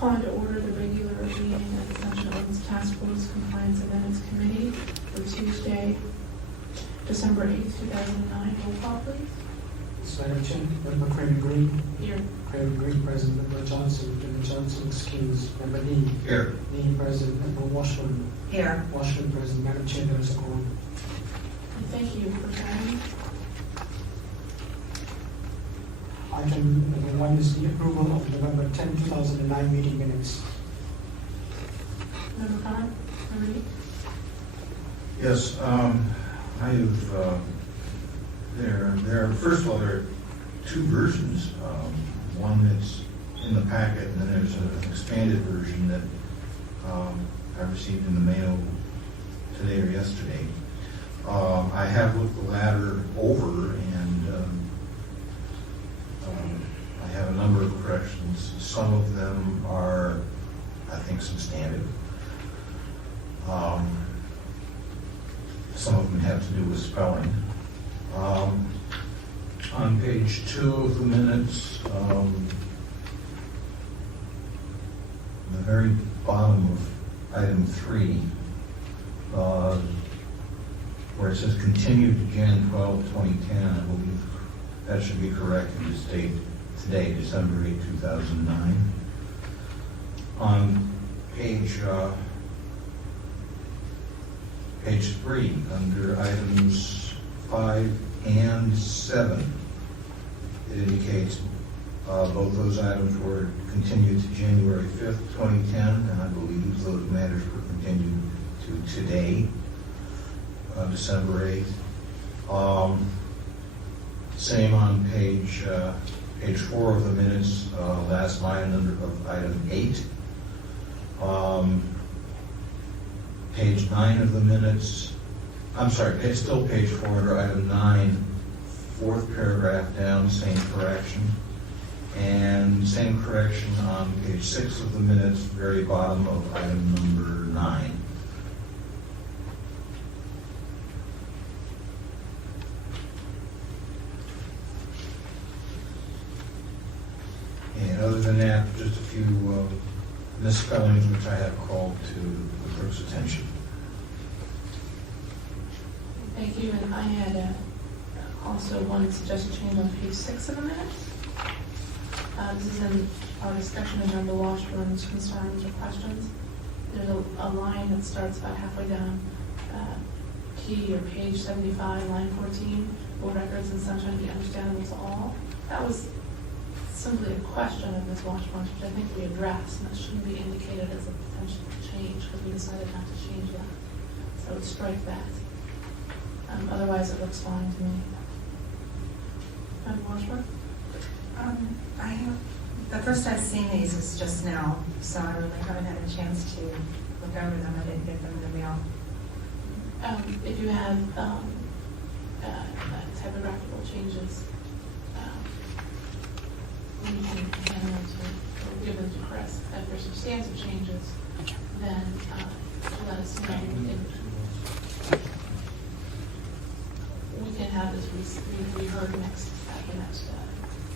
Calling to order the regular meeting of the Central Ordinance Task Force Compliance Amendments Committee for Tuesday, December 8th, 2009. Roll call, please. Madam Chair, Member Craig Green. Here. Craig Green present. Member Johnson. Member Johnson excused. Member Nee. Here. Nee present. Member Washburn. Here. Washburn present. Madam Chair, there is a quorum. Thank you for joining. Item number 1 is the approval of November 10, 2009 meeting minutes. Member Khan, Member Lee? Yes, I have, first of all, there are two versions. One that's in the packet, and then there's an expanded version that I received in the mail today or yesterday. I have looked the latter over, and I have a number of corrections. Some of them are, I think, substantive. Some of them have to do with spelling. On page 2 of the minutes, the very bottom of item 3, where it says continued to Jan 12, 2010, I believe that should be corrected to state today, December 8, 2009. On page 3, under items 5 and 7, it indicates both those items were continued to January 5th, 2010, and I believe those matters were continued to today, December 8th. Same on page 4 of the minutes, last line of item 8. Page 9 of the minutes, I'm sorry, it's still page 4 under item 9, fourth paragraph down, same correction. And same correction on page 6 of the minutes, very bottom of item number 9. And other than that, just a few misspellings which I have called to the clerk's attention. Thank you, and I had also one suggested change on page 6 of the minutes. This is in our discussion of Member Washburn's concerns or questions. There's a line that starts about halfway down key or page 75, line 14, will records and sunshine be understandable to all? That was simply a question of Ms. Washburn's, which I think we addressed, and that shouldn't be indicated as a potential change because we decided not to change that. So would strike that. Otherwise, it looks fine to me. Member Washburn? The first I've seen these is just now, so I really haven't had a chance to look over them. I didn't get them in the mail. If you have typographical changes, we can hand them to, or give them to Chris. If there's substantive changes, then let us know. We can have this reheard next at the next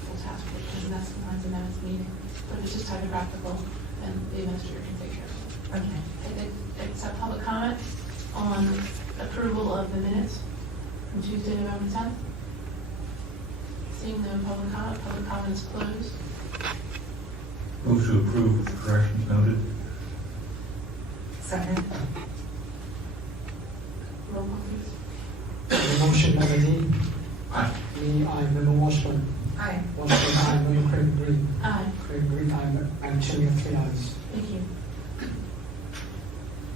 full task force, because that's the lines of minutes meeting. But if it's just typographical, then the administrator can take care of it. Okay. Accept public comment on approval of the minutes from Tuesday, November 10th. Seeing no public comment is closed. Move to approve with the corrections noted. Second. Roll call, please. The motion, Member Nee. Aye. Nee, aye. Member Washburn. Aye. Washburn, aye. Member Craig Green. Aye. Craig Green, aye. Madam Chair, we have 3 ayes. Thank you.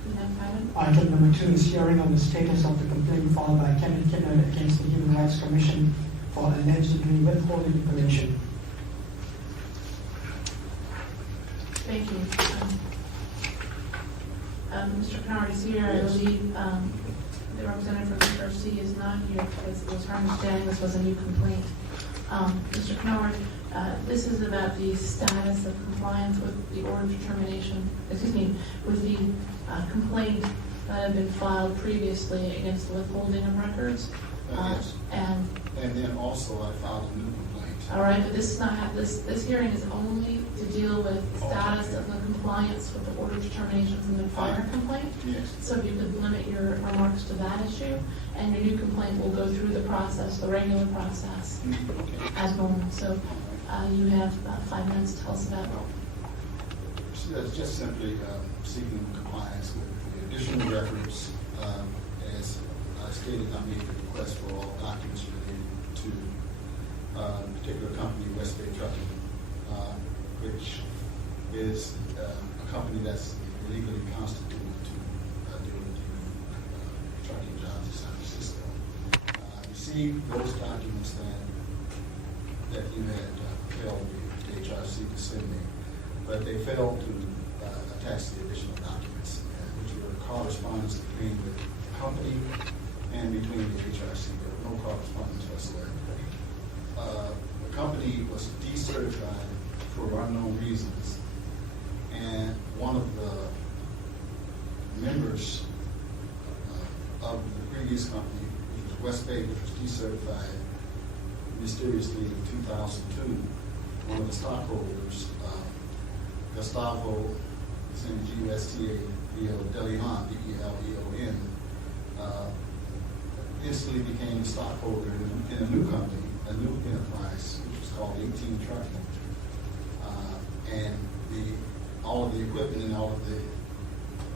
The next item. Item number 2 is hearing on the status of the complaint filed by Kevin Kinner against the Human Rights Commission for allegedly withholding information. Thank you. Mr. Kennard is here. I believe the representative from the HRC is not here because it was her understanding this was a new complaint. Mr. Kennard, this is about the status of compliance with the order of determination, with the complaint that had been filed previously against the withholding of records. Yes. And then also I filed a new complaint. all right, but this is not this hearing is only to deal with the status of the compliance with the order determinations in the prior complaint. Yes. So if you could limit your remarks to that issue, and your new complaint will go through the process, the regular process, Okay. as normal. So you have 5 minutes to tell us about it. So that's just simply seeking compliance with the additional records. As I stated, I made the request for all documents related to a particular company, West Bay Trucking, which is a company that's legally constituted to deal with the trucking jobs in San Francisco. I received those documents that you had failed the HRC to send me, but they failed to attach the additional documents, which were correspondence between the company and between the HRC. There were no correspondence whatsoever. The company was decertified for unknown reasons, and one of the members of the previous company, which was West Bay, which was decertified mysteriously in 2002, one of the stockholders, Gustavo, G-U-S-T-A-V-O, Deleon, D-E-L-E-O-N, instantly became a stockholder in a new company, a new enterprise, which was called 18 Trucking. And all of the equipment and all of the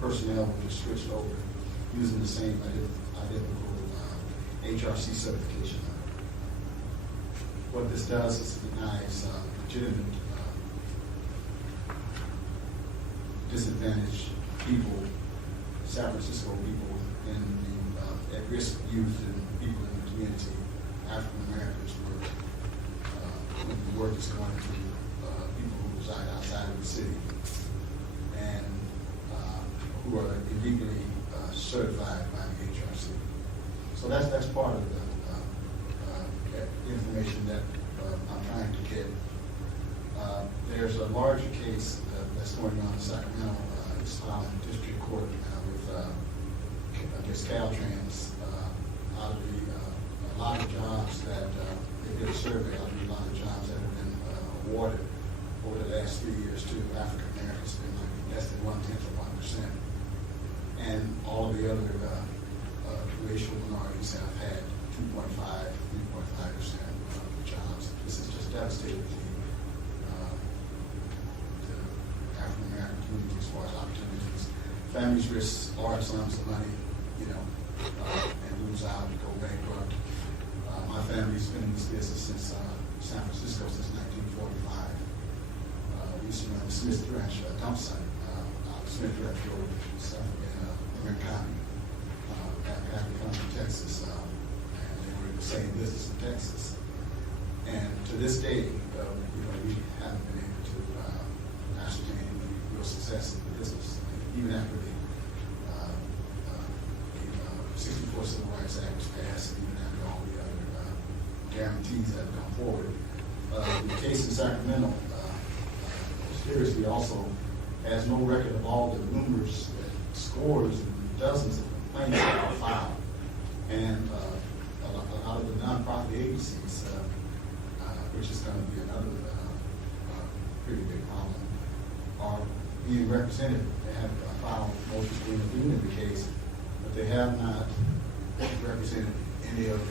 personnel were just switched over using the same identical HRC certification number. What this does is it denies legitimate disadvantaged people, San Francisco people, and the at-risk youth and people in the community, African Americans, when the work is going to people who reside outside of the city and who are illegally certified by the HRC. So that's part of the information that I'm trying to get. There's a larger case that's going on in Sacramento. It's filed in district court with, I guess, Caltrans. Out of a lot of jobs that they did a survey, out of a lot of jobs that have been awarded over the last 3 years to African Americans, been like less than 0.1%. And all of the other racial minorities have had 2.5, 3.5% of the jobs. This is just devastating to the African American community as far as opportunities. Families risk large sums of money, and lose out, go bankrupt. My family's been in this business since San Francisco since 1945. We used to run the Smith Ranch dump site, Smith Ranch Road, which was in Marin County, African County, Texas, and they were in the same business in Texas. And to this day, we haven't been able to ascertain any real success in the business, even after the 64 Civil Rights Act was passed, and even after all the other guarantees that have come forward. The case in Sacramento, seriously, also has no record of all the numerous scores and dozens of complaints that are filed. And a lot of the nonprofit agencies, which is going to be another pretty big problem, are being represented. They have filed motions to intervene in the case, but they have not represented any of the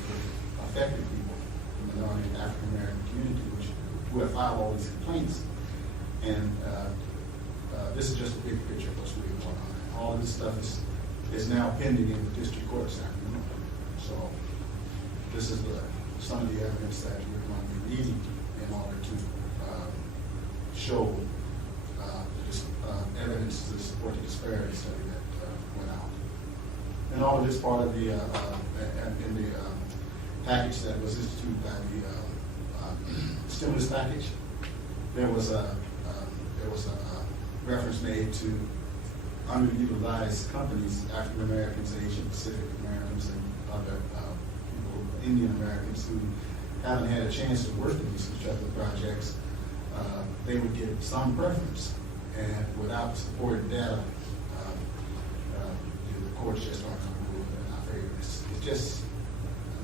affected people, the minority and African American community, who have filed all these complaints. And this is just a big picture of what's really going on. All of this stuff is now pending in the district court of Sacramento. So this is some of the evidence that we're going to be needing in order to show evidence to support the disparity study that went out. And all of this part of the in the package that was instituted by the stimulus package, there was a reference made to underutilized companies, African Americans, Asian Pacific Americans, and other people, Indian Americans, who haven't had a chance to work in these construction projects. They would get some preference, and without supporting data, the courts just aren't going to rule in our favor. It's just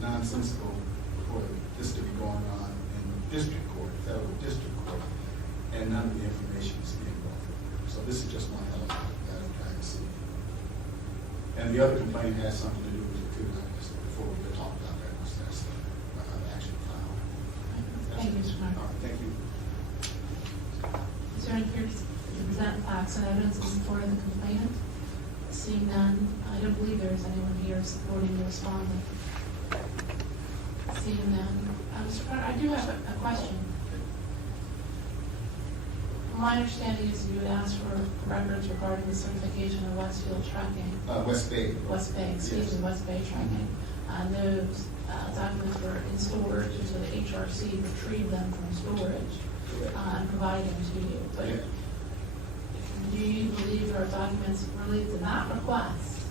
nonsensical for this to be going on in the district court, federal district court, and none of the information is being brought forward. So this is just one element that I'm trying to see. And the other complaint has something to do with it too, like just before we talk about that, that's the action file. Thank you, Mr. Clark. All right, thank you. Is there any here to present facts and evidence in support of the complainant? Seeing none, I don't believe there is anyone here supporting the respondent. Seeing none, Mr. Clark, I do have a question. My understanding is you would ask for records regarding the certification of Westfield Trucking. West Bay. West Bay, excuse me, West Bay Trucking. Those documents were in storage until the HRC retrieved them from storage and provided them to you. But do you believe there are documents related to that request,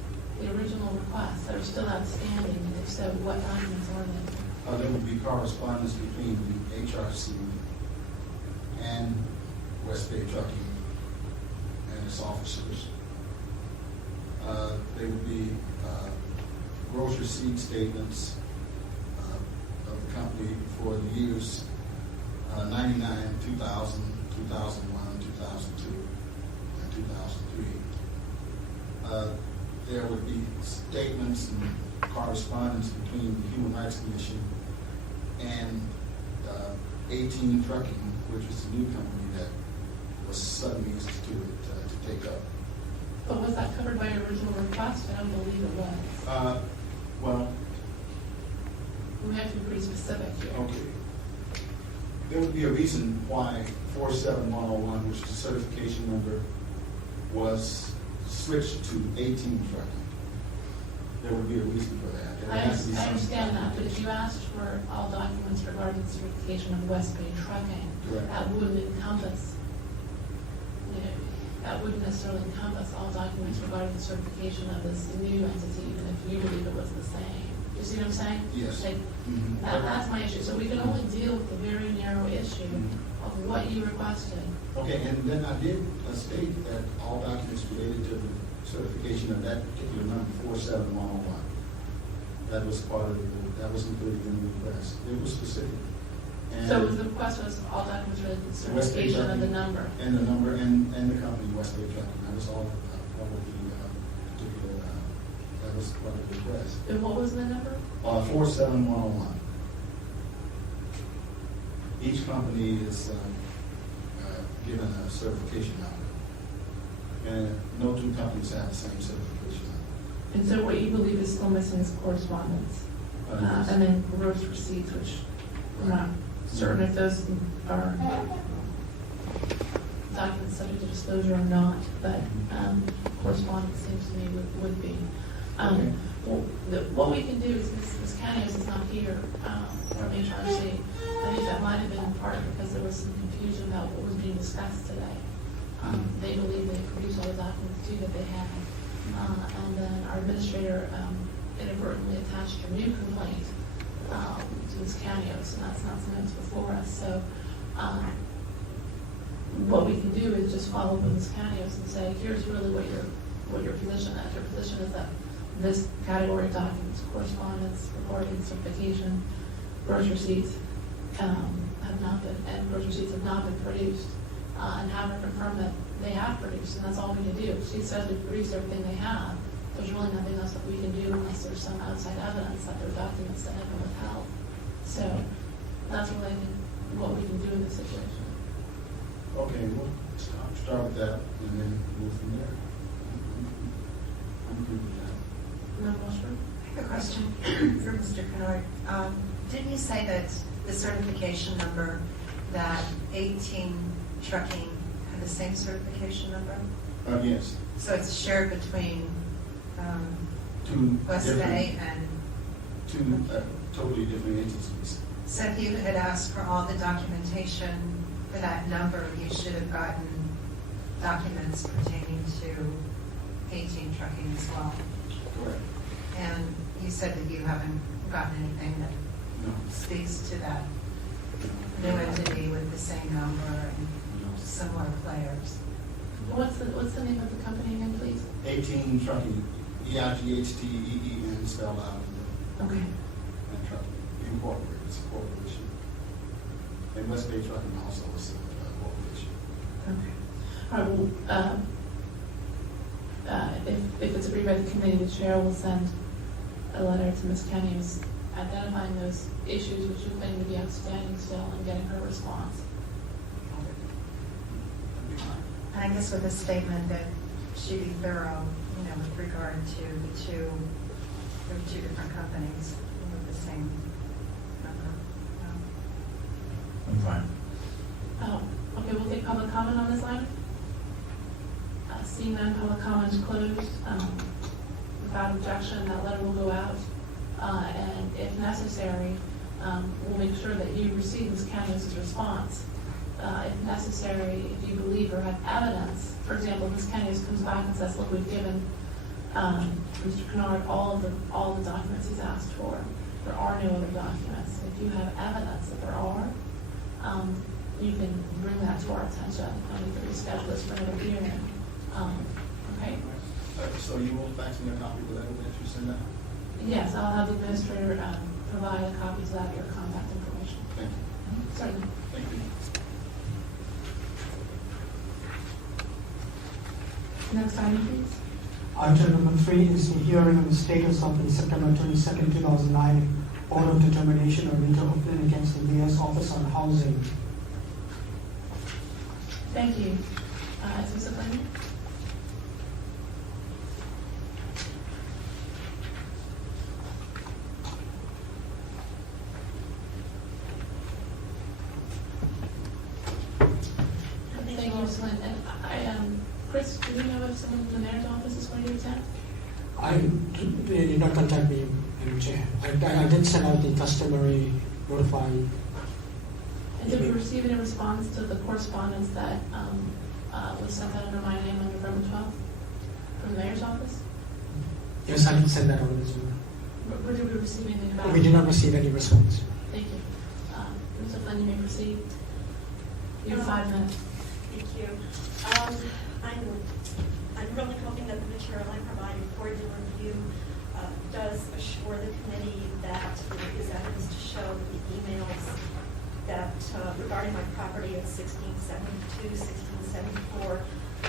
the original request, that are still outstanding? And if so, what documents are they? There would be correspondence between the HRC and West Bay Trucking and its officers. There would be gross receipt statements of the company for the years 99, 2000, 2001, 2002, and 2003. There would be statements and correspondence between the Human Rights Commission and 18 Trucking, which is a new company that was suddenly instituted to take up. But was that covered by your original request? I don't believe it was. Well, We have to be pretty specific here. okay. There would be a reason why 47101, which is the certification number, was switched to 18 Trucking. There would be a reason for that. There I has to be some- understand that, but if you asked for all documents regarding the certification of West Bay Trucking, Correct. that wouldn't encompass, that wouldn't necessarily encompass all documents regarding the certification of this new entity, even if you believe it was the same. You see what I'm saying? Yes. Like, Mhm. that's my issue. So we can only deal with the very narrow issue of what you requested. Okay, and then I did state that all documents related to the certification of that particular number, 47101, that was part of that was included in the request. It was specific. And So the request was all documents related to the West Bay certification of the Trucking number. And the number and the company, West Bay Trucking. That was all part of the particular, that was part of the request. And what was the number? 47101. Each company is given a certification number. And no two companies have the same certification number. And so what you believe is still missing is correspondence. Yes. And then gross receipts, which I'm not certain if those are documents subject to disclosure or not, but correspondence seems to me would be. Okay. What we can do is, Ms. Canios is not here from HRC. I think that might have been in part because there was some confusion about what was being discussed today. They believe they produced all the documents too that they had. And then our administrator inadvertently attached a new complaint to Ms. Canios, and that's not something that's before us. So what we can do is just follow up with Ms. Canios and say, here's really what your position is. Your position is that this category of documents, correspondence, recording, certification, gross receipts, have not been produced, and have her confirm that they have produced, and that's all we can do. She says we produced everything they have. There's really nothing else that we can do unless there's some outside evidence that there are documents that have been withheld. So that's what I think what we can do in this situation. Okay, we'll start with that and then move from there. I'm good with that. No question? I have a question for Mr. Kennard. Didn't you say that the certification number, that 18 Trucking had the same certification number? Yes. So it's shared between Two West different- Bay and... Two totally different entities. So if you had asked for all the documentation for that number, you should have gotten documents pertaining to 18 Trucking as well. Correct. And you said that you haven't gotten anything that No. speaks to that new entity with the same number and similar players. What's the name of the company again, please? 18 Trucking, EIGHTEEN spelled out. Okay. And Trucking, Incorporated, it's a corporation. And West Bay Trucking also is a corporation. Okay. All right, well, if it's agreed by the committee, the chair will send a letter to Ms. Kenny's identifying those issues which you claim to be outstanding still and getting her response. And I guess with a statement that she'd be thorough, with regard to there were two different companies with the same number. I'm fine. Oh, okay, we'll take public comment on this item. Seeing none, public comment is closed. Without objection, that letter will go out. And if necessary, we'll make sure that you receive Ms. Candace's response. If necessary, if you believe or have evidence, for example, Ms. Candace comes back and says, look, we've given Mr. Kennard all the documents he's asked for. There are no other documents. If you have evidence that there are, you can bring that to our attention and we can reschedule this for another hearing. Okay? So you will fax me a copy of the letter that you send out? Yes, I'll have the administrator provide a copy to that, your contact information. Thank you. Certainly. Thank you. Next item, please. Item number 3 is the hearing on the status of the September 22nd, 2009 order of determination of interopening against the Mayor's Office on Housing. Thank you. Is Mr. Fleming? Thank you, Ms. Lynn. And Chris, do you know if someone from the mayor's office is going to attend? They did not contact me, Madam Chair. I did send out the customary notifying. And did you receive any response to the correspondence that was sent out under my name on November 12th from the mayor's office? Yes, I did send that out as well. Or did we receive anything about it? We did not receive any response. Thank you. Mr. Flynn, you may proceed. You have 5 minutes. Thank you. I'm really hoping that the material I provided for your review does assure the committee that there is evidence to show that the emails that regarding my property at 1672, 1674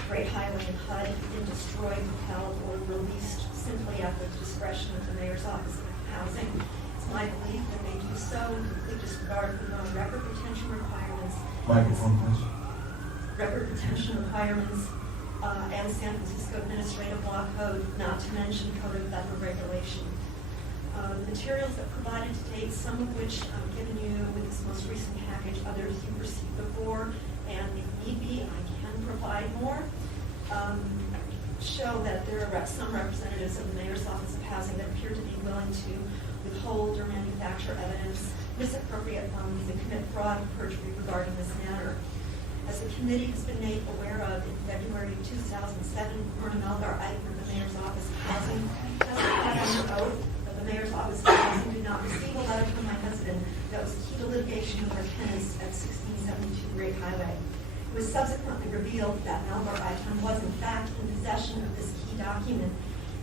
Great Highway in HUD have been destroyed, held, or released simply at the discretion of the Mayor's Office of Housing. It's my belief that they do so in complete disregard of the non-record retention requirements. Microphone, please. Record retention requirements and San Francisco Administrative Law Code, not to mention Code of Federal Regulation. The materials that provided to date, some of which I've given you with this most recent package, others you've received before, and if need be, I can provide more, show that there are some representatives of the Mayor's Office of Housing that appear to be willing to withhold or manufacture evidence, misappropriate funds, and commit fraud and perjury regarding this matter. As the committee has been made aware of, in February 2007, Myrna Melgar-Eich from the Mayor's Office of Housing testified under oath that the Mayor's Office of Housing did not receive a letter from my husband that was key to litigation of our tenants at 1672 Great Highway. It was subsequently revealed that Melgar-Eich was in fact in possession of this key document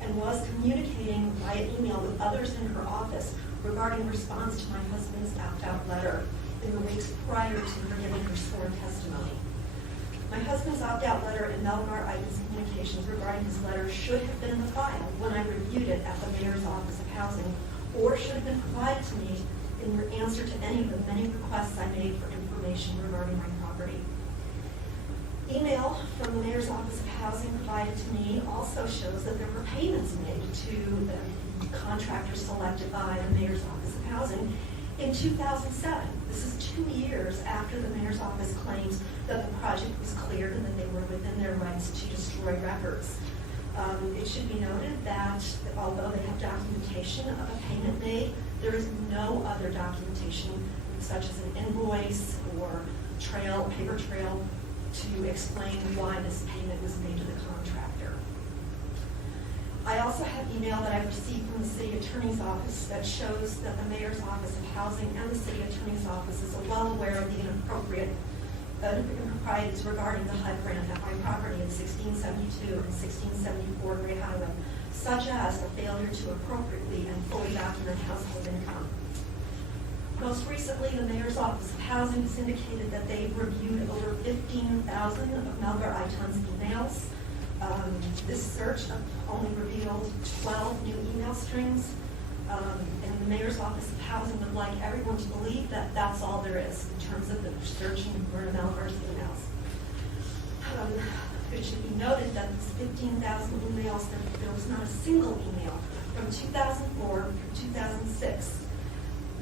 and was communicating via email with others in her office regarding response to my husband's opt-out letter in the weeks prior to her giving her sworn testimony. My husband's opt-out letter and Melgar-Eich's communications regarding his letter should have been in the file when I reviewed it at the Mayor's Office of Housing, or should have been provided to me in answer to any of the many requests I made for information regarding my property. Email from the Mayor's Office of Housing provided to me also shows that there were payments made to the contractor selected by the Mayor's Office of Housing in 2007. This is 2 years after the Mayor's Office claims that the project was cleared and that they were within their rights to destroy records. It should be noted that although they have documentation of a payment made, there is no other documentation such as an invoice or paper trail to explain why this payment was made to the contractor. I also have email that I received from the City Attorney's Office that shows that the Mayor's Office of Housing and the City Attorney's Office is well aware of the improprieties regarding the HUD grant at my property in 1672 and 1674 Great Highway, such as the failure to appropriately and fully document household income. Most recently, the Mayor's Office of Housing has indicated that they've reviewed over 15,000 of Melgar Iton's emails. This search only revealed 12 new email strings, and the Mayor's Office of Housing would like everyone to believe that that's all there is in terms of the searching for Melgar's emails. It should be noted that this 15,000 emails, there was not a single email from 2004 through 2006.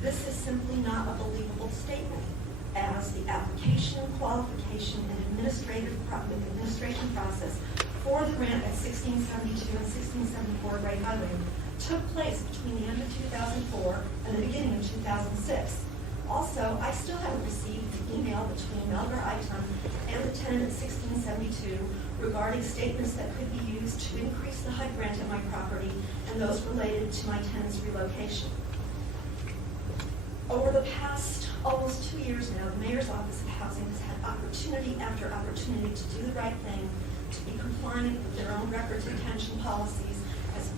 This is simply not a believable statement, as the application, qualification, and administration process for the grant at 1672 and 1674 Great Highway took place between the end of 2004 and the beginning of 2006. Also, I still haven't received the email between Melgar Iton and the tenant at 1672 regarding statements that could be used to increase the HUD grant at my property and those related to my tenant's relocation. Over the past almost 2 years now, the Mayor's Office of Housing has had opportunity after opportunity to do the right thing, to be compliant with their own records retention policies, as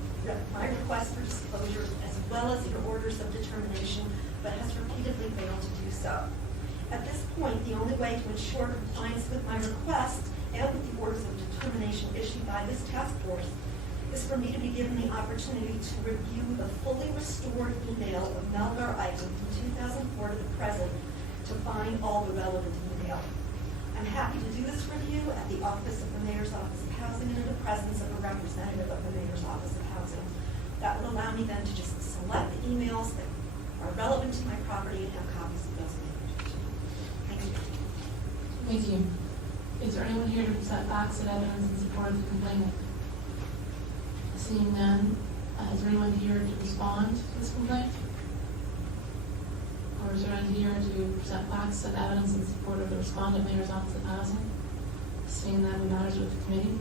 my request for disclosure, as well as your orders of determination, but has repeatedly failed to do so. At this point, the only way to ensure compliance with my request and with the orders of determination issued by this task force is for me to be given the opportunity to review the fully restored email of Melgar Iton from 2004 to the present to find all the relevant email. I'm happy to do this review at the Office of the Mayor's Office of Housing and in the presence of a representative of the Mayor's Office of Housing. That will allow me then to just select the emails that are relevant to my property and have copies of those emails. Thank you. Thank you. Is there anyone here to present facts and evidence in support of the complainant? Seeing none, is there anyone here to respond to this complaint? Or is there anyone here to present facts and evidence in support of the respondent, Mayor's Office of Housing? Seeing none, the matters with the committee.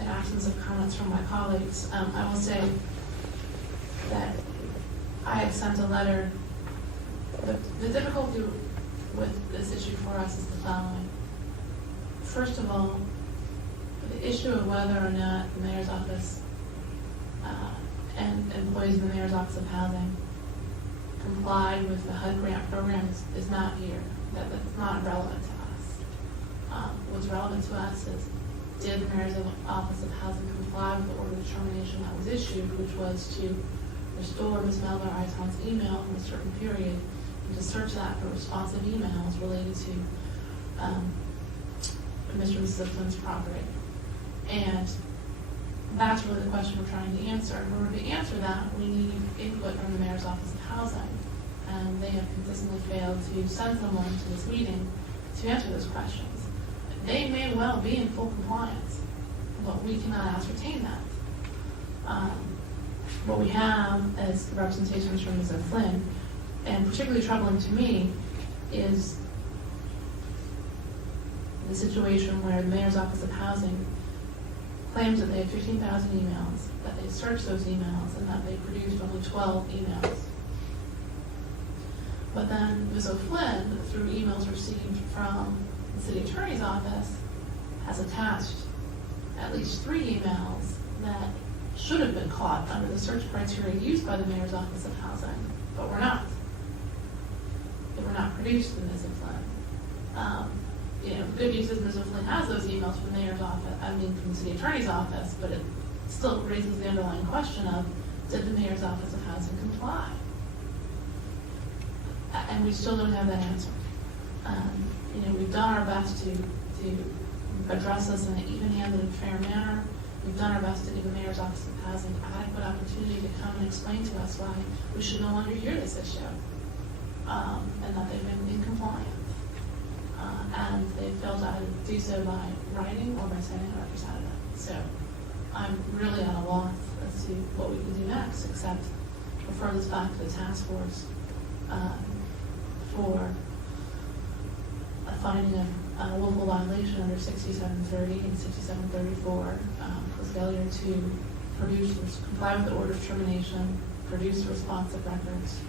In absence of comments from my colleagues, I will say that I have sent a letter. The difficulty with this issue for us is the following. First of all, the issue of whether or not the Mayor's Office and employees of the Mayor's Office of Housing complied with the HUD grant program is not here. That's not relevant to us. What's relevant to us is, did the Mayor's Office of Housing comply with the order of termination that was issued, which was to restore Ms. Melgar Iton's email from a certain period, and to search that for responsive emails related to Mr. and Mrs. Flynn's property. And that's really the question we're trying to answer. In order to answer that, we need input from the Mayor's Office of Housing. And they have consistently failed to send someone to this meeting to answer those questions. They may well be in full compliance, but we cannot ascertain that. What we have as the representations from Mrs. Flynn, and particularly troubling to me, is the situation where the Mayor's Office of Housing claims that they have 15,000 emails, that they searched those emails, and that they produced only 12 emails. But then Ms. O'Flynn, through emails received from the City Attorney's Office, has attached at least 3 emails that should have been caught under the search criteria used by the Mayor's Office of Housing, but were not. They were not produced to Ms. O'Flynn. The good news is Ms. O'Flynn has those emails from the Mayor's Office, from the City Attorney's Office, but it still raises the underlying question of, did the Mayor's Office of Housing comply? And we still don't have that answer. We've done our best to address this in an even-handed and fair manner. We've done our best to give the Mayor's Office of Housing adequate opportunity to come and explain to us why we should no longer hear this issue, and that they've been in compliance. And they failed to either do so by writing or by sending a representative. So I'm really at a loss as to what we can do next, except refer this back to the task force for a finding of a local violation under 6730 and 6734 for failure to comply with the order of termination, produce responsive records,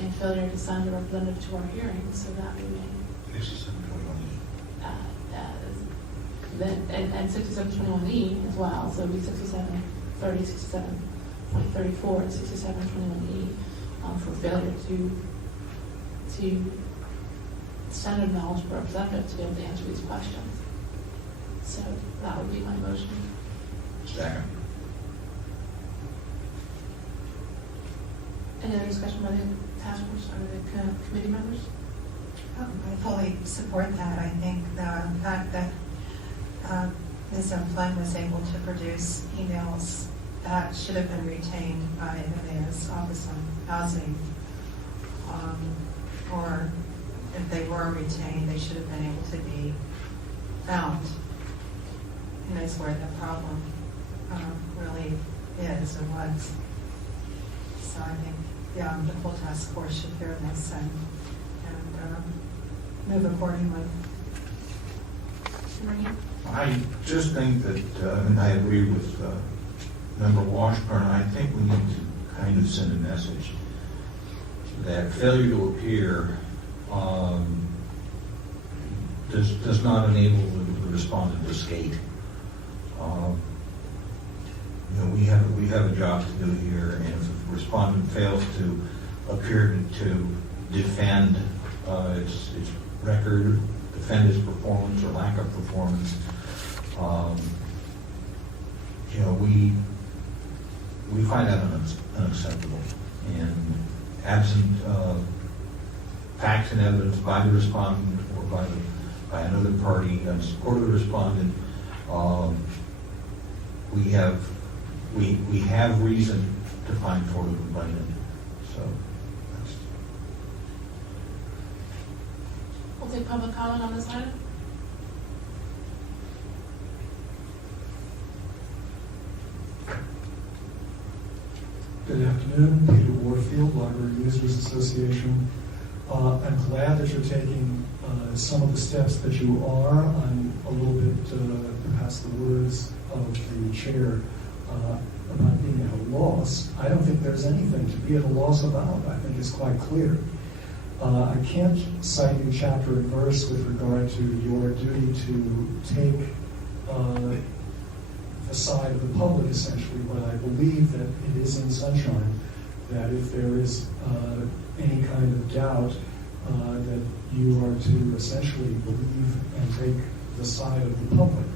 and failure to send a representative to our hearing so that we may then, and 6721E as well, so it'd be 6730, 67.34, and 6721E for failure to send a knowledgeable representative to be able to answer these questions. So that would be my motion. Second. Any other discussion by the task force or the committee members? I fully support that. I think the fact that Ms. Flynn was able to produce emails that should have been retained by the Mayor's Office on Housing, or if they were retained, they should have been able to be found. And that's where the problem really is or was. So I think, the full task force should hear this and move accordingly. I just think that, and I agree with Member Washburn, I think we need to kind of send a message that failure to appear does not enable the respondent to skate. We have a job to do here, and if the respondent fails to appear to defend its record, defend its performance or lack of performance, we find that unacceptable. And absent facts and evidence by the respondent or by another party in support of the respondent, we have reason to find for the complainant. So We'll take public comment on this item. Good afternoon, Peter Warfield, Library Users Association. I'm glad that you're taking some of the steps that you are. I'm a little bit, perhaps the words of the chair about being at a loss. I don't think there's anything to be at a loss about. I think it's quite clear. I can't cite you chapter and verse with regard to your duty to take the side of the public, essentially, but I believe that it is in sunshine that if there is any kind of doubt that you are to essentially believe and take the side of the public.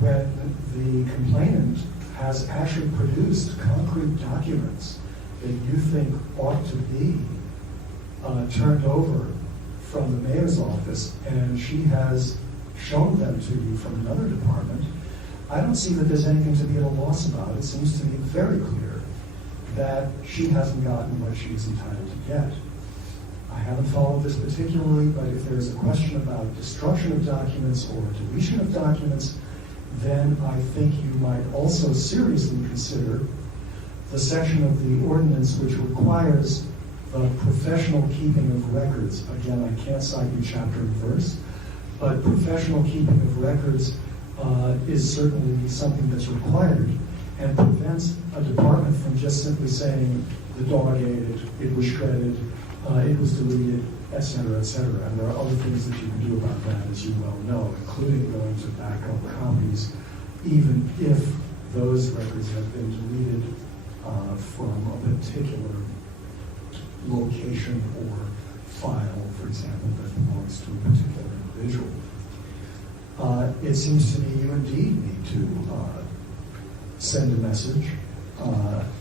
When the complainant has actually produced concrete documents that you think ought to be turned over from the mayor's office, and she has shown them to you from another department, I don't see that there's anything to be at a loss about. It seems to me very clear that she hasn't gotten what she's entitled to get. I haven't followed this particularly, but if there's a question about destruction of documents or deletion of documents, then I think you might also seriously consider the section of the ordinance which requires the professional keeping of records. Again, I can't cite you chapter and verse, but professional keeping of records is certainly something that's required and prevents a department from just simply saying the dog ate it, it was shredded, it was deleted, etc., etc. And there are other things that you can do about that, as you well know, including going to backup copies, even if those records have been deleted from a particular location or file, for example, that belongs to a particular individual. It seems to me you indeed need to send a message,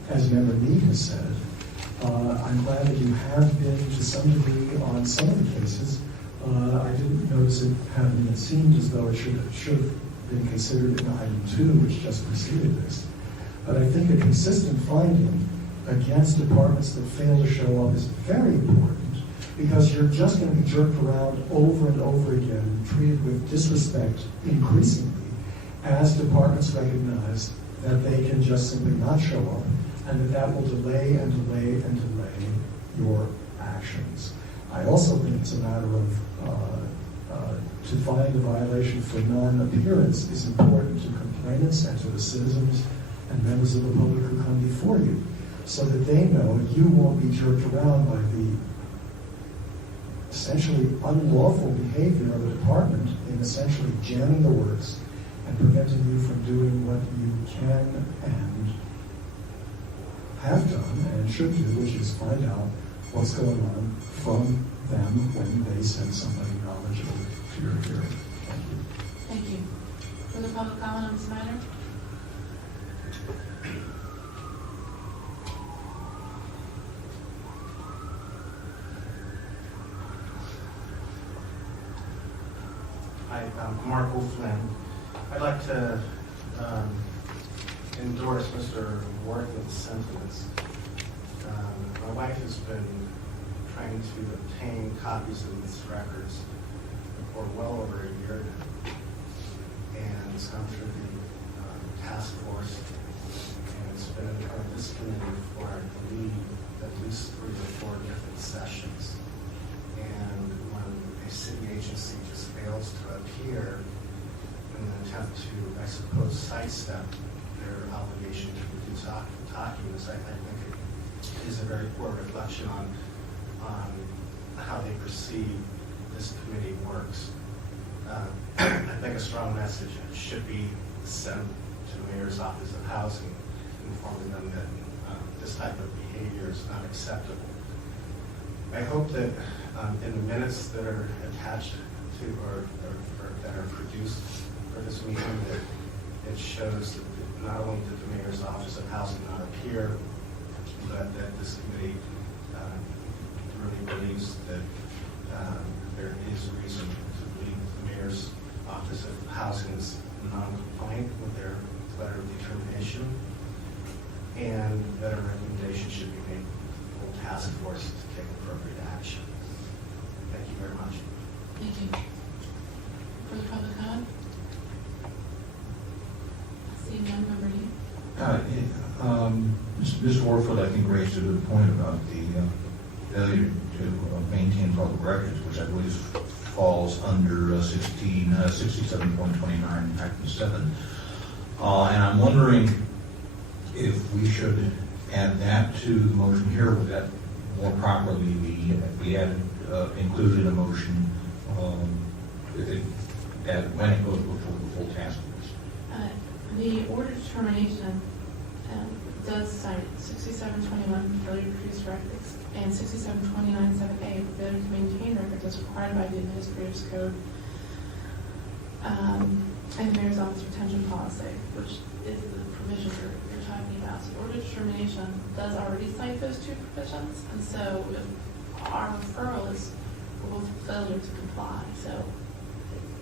as Member Mead has said. I'm glad that you have been to some degree on some of the cases. I didn't notice it having, it seemed as though it should have been considered in item 2, which just preceded this. But I think a consistent finding against departments that fail to show up is very important, because you're just going to be jerked around over and over again and treated with disrespect increasingly as departments recognize that they can just simply not show up, and that will delay and delay and delay your actions. I also think it's a matter of to find a violation for non-appearance is important to complainants and to the citizens and members of the public who come before you, so that they know you won't be jerked around by the essentially unlawful behavior of the department in essentially jamming the works and preventing you from doing what you can and have done and should do, which is find out what's going on from them when they send somebody knowledgeable to your hearing. Thank you. Thank you. Further public comment on this matter? Hi, I'm Mark O'Flynn. I'd like to endorse Mr. Worthing's sentiments. My wife has been trying to obtain copies of these records for well over a year now. And it's gone through the task force, and it's been in front of this committee for, I believe, at least 3 or 4 different sessions. And when a city agency just fails to appear in an attempt to, I suppose, sidestep their obligation to produce documents, I think it is a very poor reflection on how they perceive this committee works. I think a strong message should be sent to the Mayor's Office of Housing, informing them that this type of behavior is not acceptable. I hope that in the minutes that are attached to or that are produced for this meeting, that it shows that not only did the Mayor's Office of Housing not appear, but that this committee really believes that there is reason to believe the Mayor's Office of Housing is non-compliant with their letter of determination, and that a recommendation should be made to the full task force to take appropriate action. Thank you very much. Thank you. Further public comment? Seeing none, Member Lee. Ms. Warfield, I think, raised a good point about the failure to maintain public records, which I believe falls under 67.29, Act 7. And I'm wondering if we should add that to the motion here. Would that more properly be added, included in a motion when it goes before the full task force? The order determination does cite 6721 failure to produce records and 6729(7)A for failure to maintain records as required by the Administrator's Code and the Mayor's Office retention policy, which is the provision you're talking about. So the order determination does already cite those 2 provisions, and so our referral is for both failure to comply. So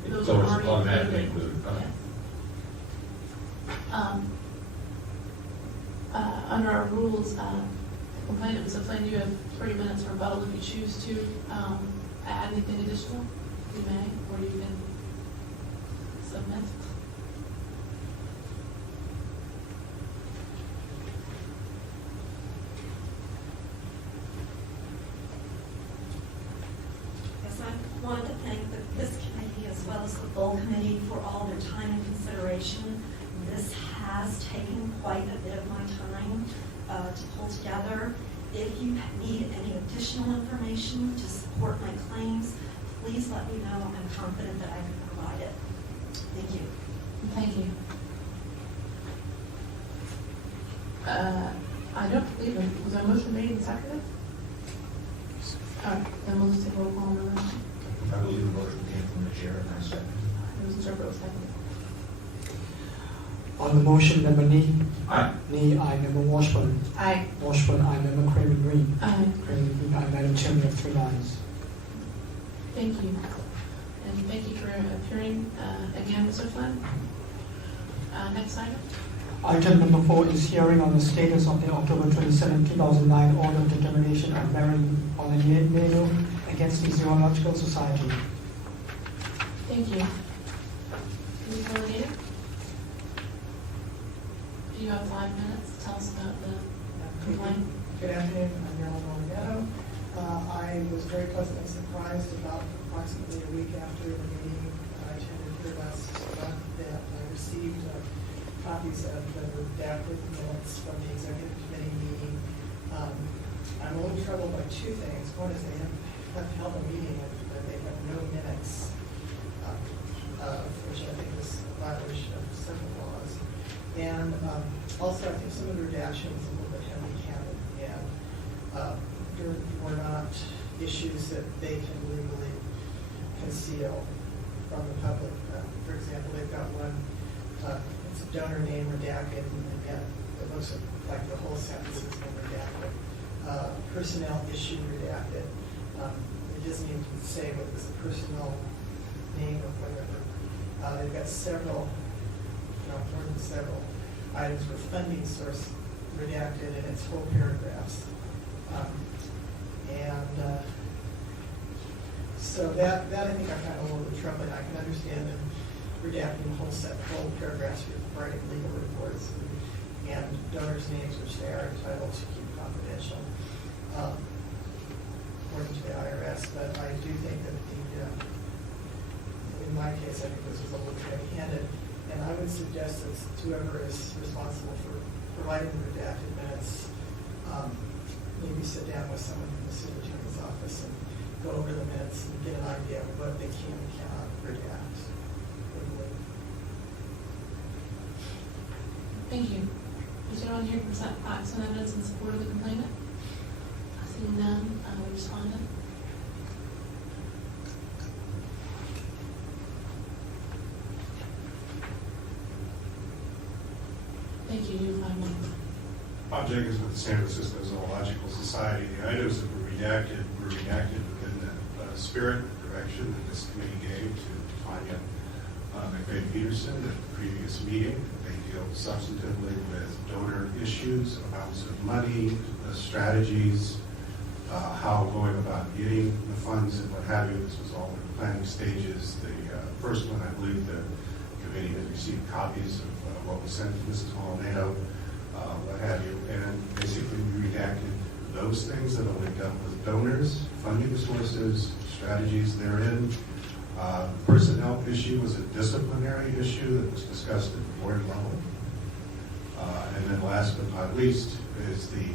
those So are it's already automatically included. included. Yes. Under our rules, complainant was complained, you have 3 minutes for rebuttal. If you choose to add anything additional, you may, or you can submit. Yes, I wanted to thank this committee as well as the full committee for all their time and consideration. This has taken quite a bit of my time to pull together. If you need any additional information to support my claims, please let me know. I'm confident that I can provide it. Thank you. Thank you. I don't believe it. Was a motion made and seconded? All right, then we'll just take a roll call on the motion. I believe the motion came from the chair, and I second. It was interpreted as seconded. On the motion, Member Nee? Aye. Nee, aye. Member Washburn? Aye. Washburn, aye. Member Craven Green? Aye. Craven Green, aye. Madam Chairman, you have 3 ayes. Thank you. And thank you for appearing again, Mr. Flynn. Next item. Item number 4 is hearing on the status of the October 27, 2009 order of determination of Marilyn Olivier against the Zoological Society. Thank you. Can you call the meeting? Do you have 5 minutes to tell us about the complaint? Good afternoon, I'm Marilyn Olivier. I was very pleasantly surprised about approximately a week after the meeting I attended here last month that I received copies of the redacted minutes from the executive committee meeting. I'm a little troubled by 2 things. One is they have have held a meeting and they have no minutes, which I think is a violation of several laws. And also, I think some of the redaction is a little bit heavy-handed, and there were not issues that they can legally conceal from the public. For example, they've got one, it's a donor name redacted, and yet it looks like the whole sentence has been redacted. Personnel issue redacted. It doesn't even say whether it's a personal name or whatever. They've got several, more than several items for funding source redacted in its whole paragraphs. So that I think I found a little bit troubling. I can understand them redacting whole paragraphs for writing legal reports and donors' names, which they are entitled to keep confidential, according to the IRS. But I do think that in my case, I think this was a little heavy-handed, and I would suggest that whoever is responsible for providing the redacted minutes maybe sit down with someone from the city attorney's office and go over the minutes and get an idea of what they can and cannot redact. Thank you. Is anyone here to present facts and evidence in support of the complainant? Seeing none, respondent. Thank you. You have 5 minutes. Bob Jenkins with the San Francisco Zoological Society. The items that were redacted within the spirit and direction that this committee gave to Tanya McVeigh Peterson at the previous meeting. They deal substantively with donor issues, amounts of money, the strategies, how going about getting the funds and what have you. This was all in the planning stages. The first one, I believe the committee had received copies of what was sent to Mrs. Molinado, what have you, and basically we redacted those things that only dealt with donors, funding sources, strategies therein. Personnel issue was a disciplinary issue that was discussed at the board level. And then last but not least is the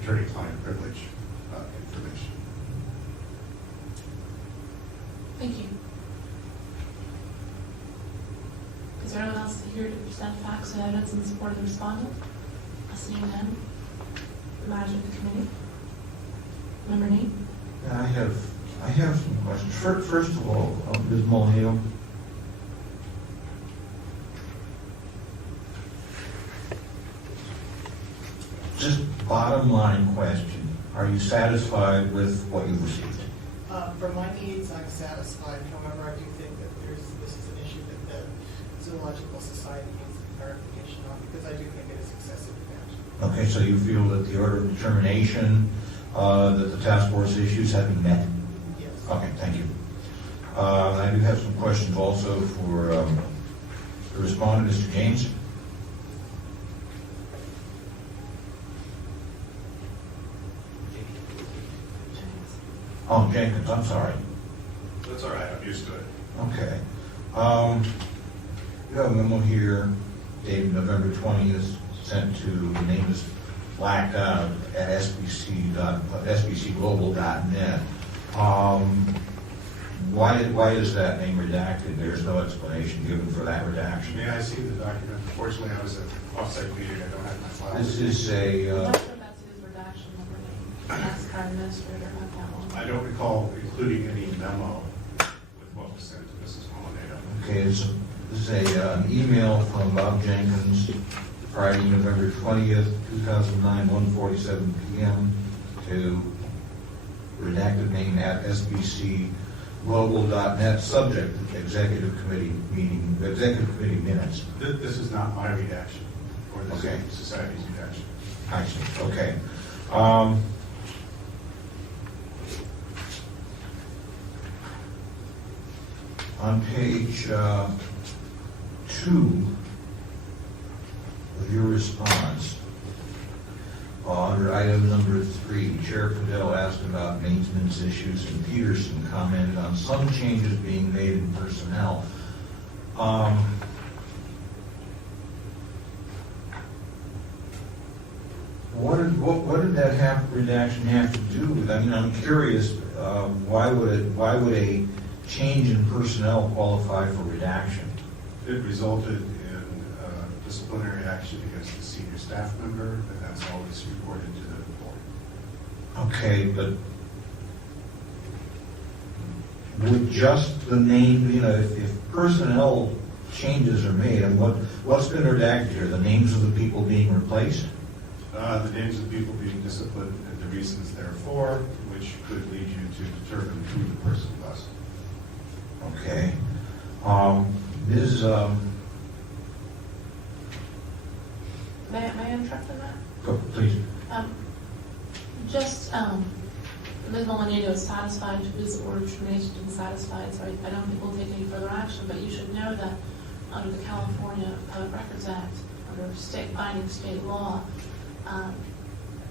attorney-client privilege information. Thank you. Is there anyone else here to present facts and evidence in support of the respondent? Seeing none, the manager of the committee. Member Nate? I have some questions. First of all, Ms. Molinado, just bottom line question. Are you satisfied with what you've received? For my needs, I'm satisfied. However, I do think that this is an issue that the Zoological Society needs clarification on, because I do think it is excessive action. Okay, so you feel that the order of determination that the task force issues have been met? Yes. Okay, thank you. I do have some questions also for the respondent, Mr. James. Oh, Jenkins, I'm sorry. That's all right, I'm used to it. Okay. You have a memo here dated November 20th, sent to, the name is blacked out at sbcglobal.net. Why is that name redacted? There's no explanation given for that redaction. May I see the document? Unfortunately, I was at off-site meeting, I don't have my files. This is a, I'm not sure that's his redaction number name. Ask our administrator about that one. I don't recall including any memo with what was sent to Mrs. Molinado. okay, this is an email from Bob Jenkins, Friday, November 20th, 2009, 1:47 p.m. to redacted name at sbcglobal.net, subject executive committee meeting, executive committee minutes. This is not my redaction, or the Okay. society's redaction. I see, okay. On page 2 of your response, under item number 3, Chair Fidel asked about maintenance issues, and Peterson commented on some changes being made in personnel. what did that redaction have to do with? I mean, I'm curious, why would a change in personnel qualify for redaction? It resulted in disciplinary action against a senior staff member, and that's always reported to the board. Okay, but would just the name, if personnel changes are made, and what's been redacted here? The names of the people being replaced? The names of people being disciplined and the reasons therefore, which could lead you to determine who the person was. Okay. Ms. May I interrupt in that? Go, please. Ms. Molinado is satisfied, his order of termination is satisfied, so I don't think we'll take any further action, but you should know that under the California Public Records Act, under binding state law,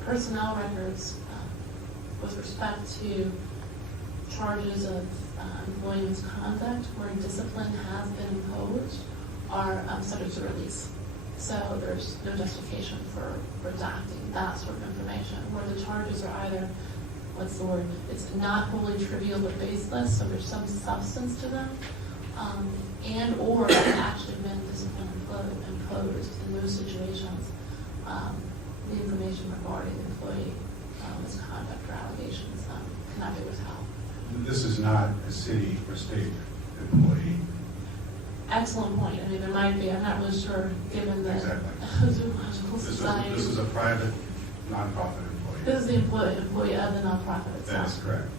personnel records with respect to charges of employee misconduct where discipline has been imposed are subject to release. So there's no justification for redacting that sort of information, where the charges are either, it's not wholly trivial but baseless, so there's some substance to them, and or have actually been discipline imposed in those situations. The information regarding employee misconduct or allegations cannot be withheld. This is not a city or state employee. Excellent point. I mean, there might be, I'm not really sure, given the Exactly. zoological society. This is a private, nonprofit employee. This is the employee of the nonprofit itself. That is correct.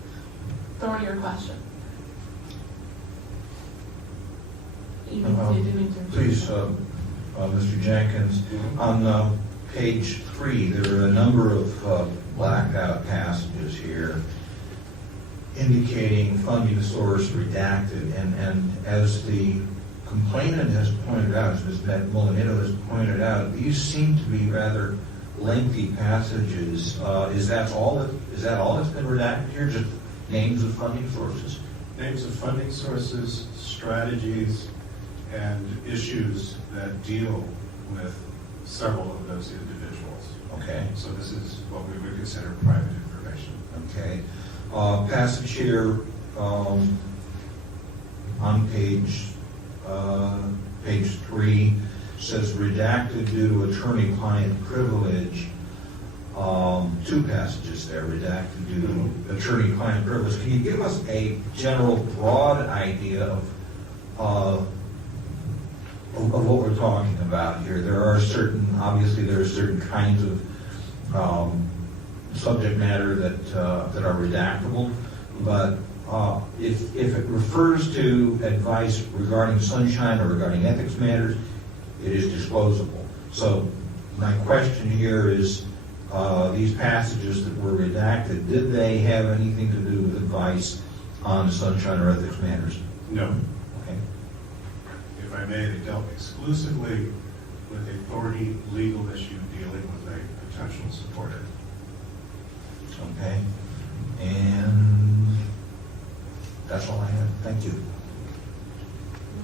Thor, your question. Please, Mr. Jenkins, on page 3, there are a number of blackout passages here indicating funding source redacted, and as the complainant has pointed out, as Ms. Molinado has pointed out, these seem to be rather lengthy passages. Is that all that's been redacted here? Just names of funding sources? Names of funding sources, strategies, and issues that deal with several of those individuals. Okay. So this is what we would consider private information. Okay. Passage here on page 3 says redacted due to attorney-client privilege. 2 passages there, redacted due to attorney-client privilege. Can you give us a general, broad idea of what we're talking about here? Obviously there are certain kinds of subject matter that are redactable, but if it refers to advice regarding sunshine or regarding ethics matters, it is disclosable. So my question here is, these passages that were redacted, did they have anything to do with advice on sunshine or ethics matters? No. Okay. If I may, they dealt exclusively with a thorny legal issue dealing with a potential supporter. Okay. And that's all I have. Thank you.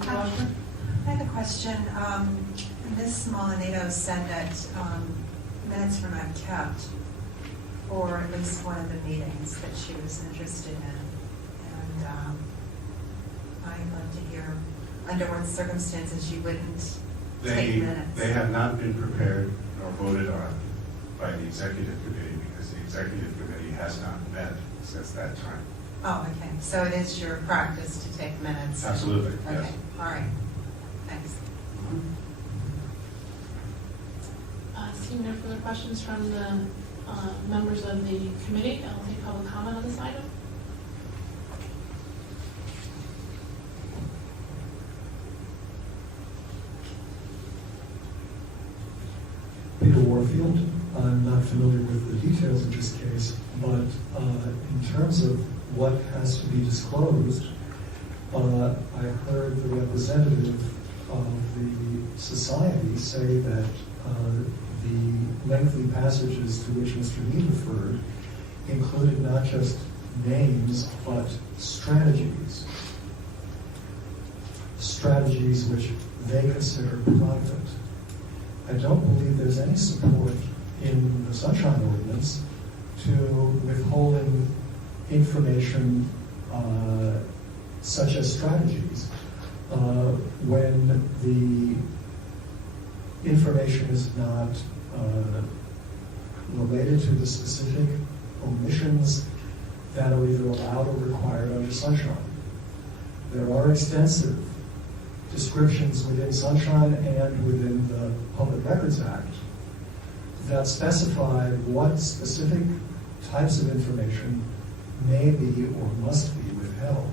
I have a question. Ms. Molinado said that minutes were not kept for at least one of the meetings that she was interested in. And I'd love to hear under what circumstances you wouldn't take minutes. They have not been prepared nor voted on by the executive committee because the executive committee has not met since that time. Oh, okay. So it is your practice to take minutes? Absolutely, Okay, yes. all right. Thanks. Seeing no further questions from the members of the committee, I'll take public comment on this item. Peter Warfield. I'm not familiar with the details of this case, but in terms of what has to be disclosed, I heard the representative of the society say that the lengthy passages to which Mr. Lee referred included not just names, but strategies. Strategies which they consider private. I don't believe there's any support in the Sunshine Ordinance to withholding information such as strategies when the information is not related to the specific omissions that are either allowed or required under Sunshine. There are extensive descriptions within Sunshine and within the Public Records Act that specify what specific types of information may be or must be withheld.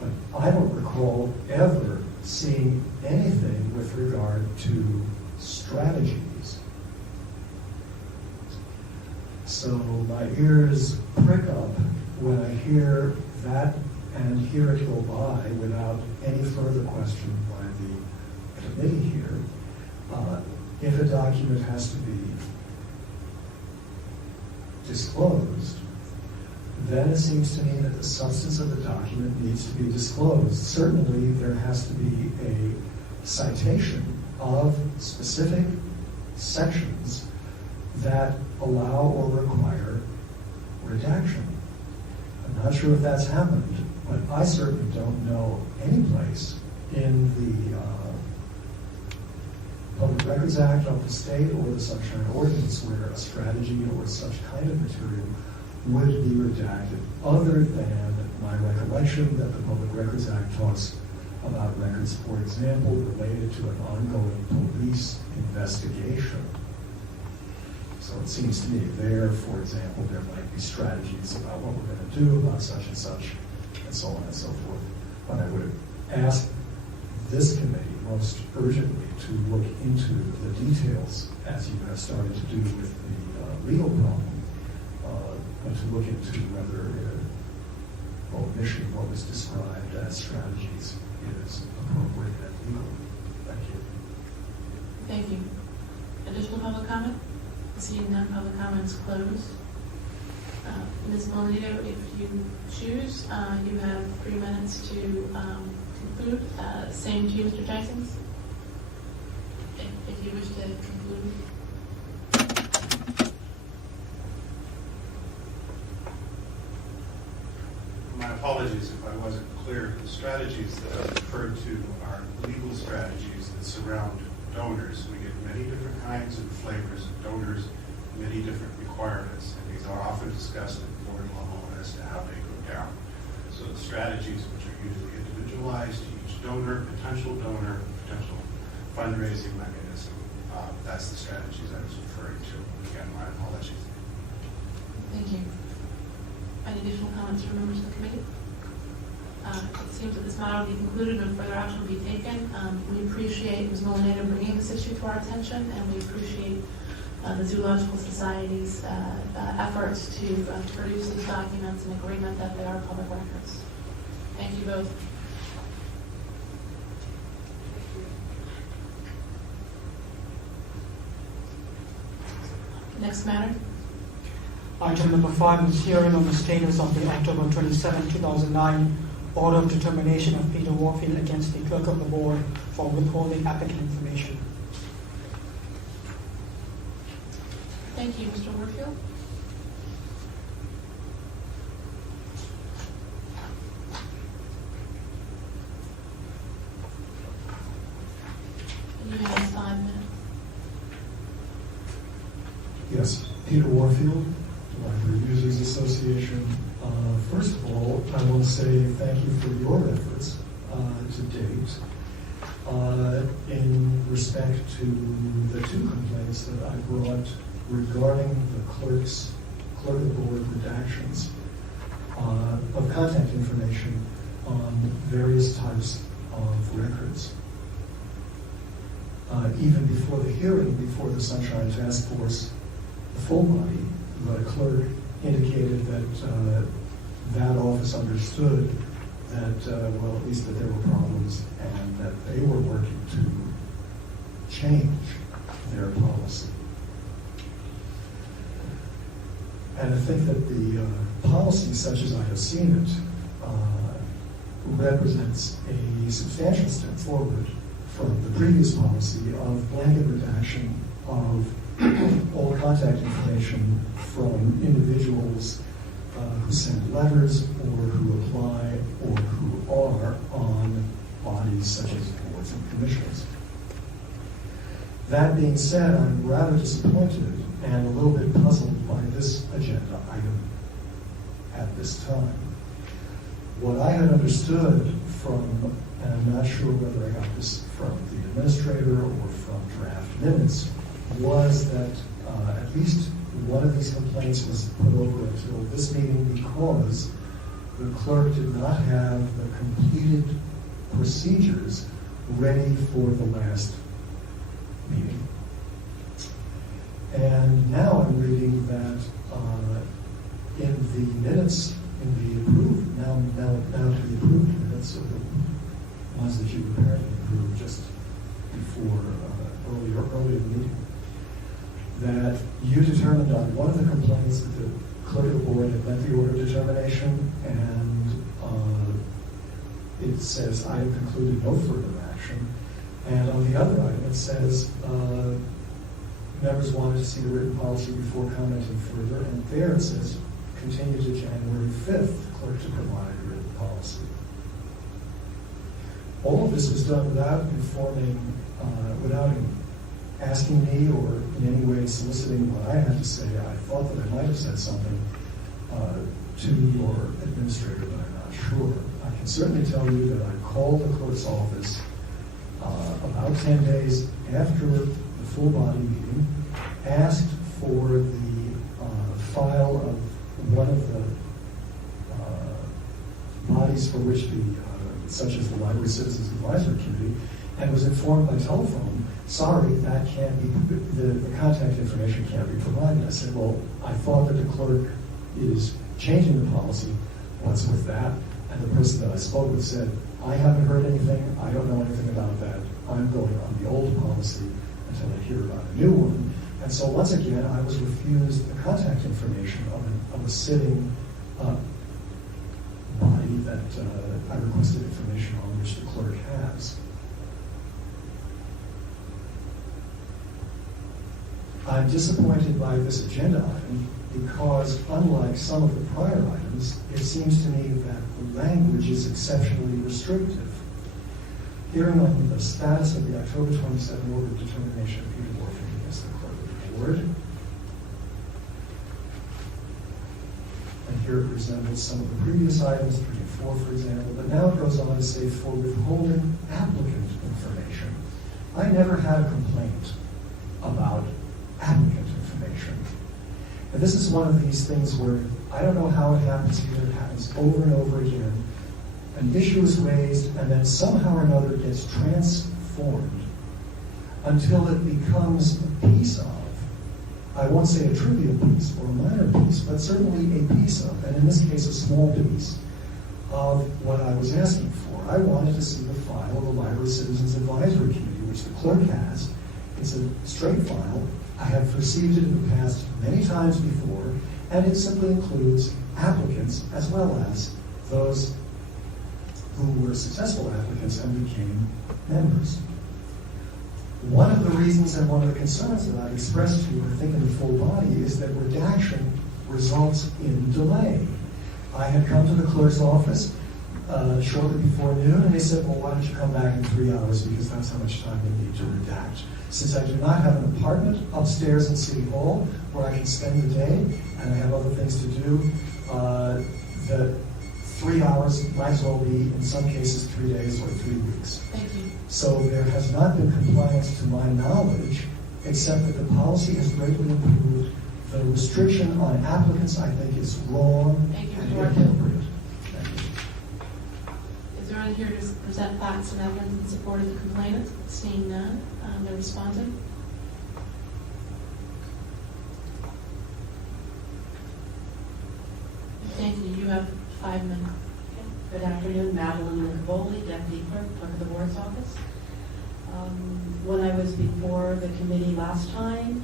But I don't recall ever seeing anything with regard to strategies. So my ears prick up when I hear that and hear it go by without any further question by the committee here. If a document has to be disclosed, then it seems to me that the substance of the document needs to be disclosed. Certainly, there has to be a citation of specific sections that allow or require redaction. I'm not sure if that's happened, but I certainly don't know any place in the Public Records Act of the state or the Sunshine Ordinance where a strategy or such kind of material would be redacted, other than my recollection that the Public Records Act talks about records, for example, related to an ongoing police investigation. So it seems to me there, for example, there might be strategies about what we're going to do about such, and so on and so forth. But I would ask this committee most urgently to look into the details, as you have started to do with the legal problem, and to look into whether omission what was described as strategies is appropriate and legal. Thank you. Thank you. Additional public comment? Seeing none, public comments closed. Ms. Molinito, if you choose, you have 3 minutes to conclude. Same to you, Mr. Jackson, if you wish to conclude. My apologies if I wasn't clear. The strategies that I referred to are legal strategies that surround donors. We get many different kinds and flavors of donors, many different requirements, and these are often discussed at the board level as to how they go down. So the strategies, which are usually individualized to each donor, potential fundraising mechanism, that's the strategies I was referring to. Again, my apologies. Thank you. Any additional comments from members of the committee? It seems that this matter will be concluded and further action will be taken. We appreciate Ms. Molinito bringing this issue to our attention, and we appreciate the Zoological Society's efforts to produce these documents in agreement that they are public records. Thank you both. Next matter. Item number 5 is hearing on the status of the October 27, 2009 order of determination of Peter Warfield against the clerk of the board for withholding applicant information. Thank you, Mr. Warfield. You have 5 minutes. Yes, Peter Warfield, Library Users Association. First of all, I want to say thank you for your efforts to date in respect to the 2 complaints that I brought regarding the clerk of the board redactions of contact information on various types of records. Even before the hearing, before the Sunshine Task Force, the full body, the clerk indicated that that office understood that, well, at least that there were problems and that they were working to change their policy. And I think that the policy, such as I have seen it, represents a substantial step forward from the previous policy of blanket redaction of all contact information from individuals who send letters or who apply or who are on bodies such as boards and commissions. That being said, I'm rather disappointed and a little bit puzzled by this agenda item at this time. What I had understood from, and I'm not sure whether I got this from the administrator or from draft minutes, was that at least one of these complaints was put over until this meeting because the clerk did not have the completed procedures ready for the last meeting. And now I'm reading that in the minutes, in the approved, now to the approved minutes, or the ones that you apparently approved just before earlier in the meeting, that you determined on one of the complaints that the clerk of the board had met the order of determination, and it says, I have concluded no further action. And on the other item, it says, members wanted to see the written policy before commenting further, and there it says, continue to January 5th, clerk to provide a written policy. All of this was done without informing, without asking me or in any way soliciting what I had to say. I thought that I might have said something to your administrator, but I'm not sure. I can certainly tell you that I called the clerk's office about 10 days after the full body meeting, asked for the file of one of the bodies for which such as the Library Citizens Advisory Committee, and was informed by telephone, sorry, that can't be, the contact information can't be provided. I said, well, I thought that the clerk is changing the policy. What's with that? And the person that I spoke with said, I haven't heard anything. I don't know anything about that. I'm going on the old policy until I hear about a new one. And so once again, I was refused the contact information of a sitting body that I requested information on, which the clerk has. I'm disappointed by this agenda item because, unlike some of the prior items, it seems to me that the language is exceptionally restrictive. Hearing on the status of the October 27 order of determination of Peter Warfield against the clerk of the board. And here it resembles some of the previous items, 3 and 4, for example, but now it goes on to say for withholding applicant information. I never had a complaint about applicant information. And this is one of these things where I don't know how it happens here. It happens over and over again. An issue is raised and then somehow or another gets transformed until it becomes a piece of, I won't say a trivial piece or a minor piece, but certainly a piece of, and in this case a small piece, of what I was asking for. I wanted to see the file of the Library Citizens Advisory Committee, which the clerk has. It's a straight file. I have received it in the past many times before, and it simply includes applicants as well as those who were successful applicants and became members. One of the reasons and one of the concerns that I've expressed to you, I think, in the full body is that redaction results in delay. I had come to the clerk's office shortly before noon, and they said, well, why don't you come back in 3 hours because that's how much time we need to redact. Since I do not have an apartment upstairs in City Hall where I can spend the day, and I have other things to do, the 3 hours might as well be, in some cases, 3 days or 3 weeks. Thank you. So there has not been compliance to my knowledge, except that the policy has greatly improved. The restriction on applicants, I think, is wrong Thank you, and Mr. Warfield. inappropriate. Thank you. Is there anyone here to present facts and evidence in support of the complainant? Seeing none, they're responding. Thank you. You have 5 minutes. Good afternoon, Madeline Cavoli, Deputy Clerk of the Board's Office. When I was before the committee last time,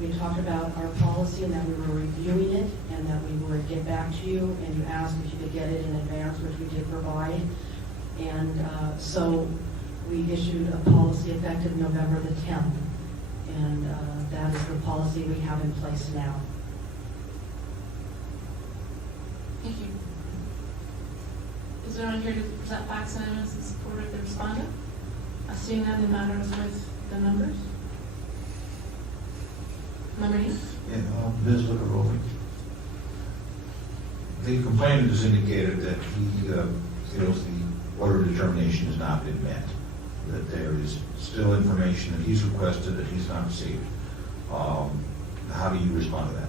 we talked about our policy and that we were reviewing it and that we would get back to you, and you asked if you could get it in advance, which we did provide. And so we issued a policy effective November the 10th. And That is the policy we have in place now. Thank you. Is there anyone here to present facts and evidence in support of the respondent? Seeing none, the matter is with the members. Member Neal? Yeah, Ms. Licaroli. The complainant has indicated that he feels the order of determination has not been met, that there is still information that he's requested that he's not received. How do you respond to that?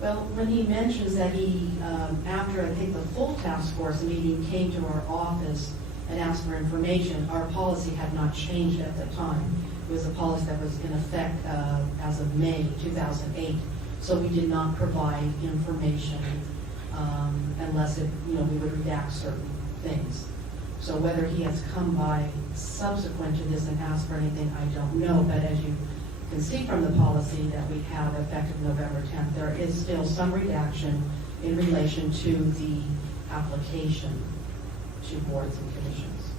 Well, when he mentions that he, after I think the full task force meeting, came to our office and asked for information, our policy had not changed at the time. It was a policy that was in effect as of May 2008. So we did not provide information unless it, we would redact certain things. So whether he has come by subsequent to this and asked for anything, I don't know. But as you can see from the policy that we have effective November 10th, there is still some redaction in relation to the application to boards and commissions.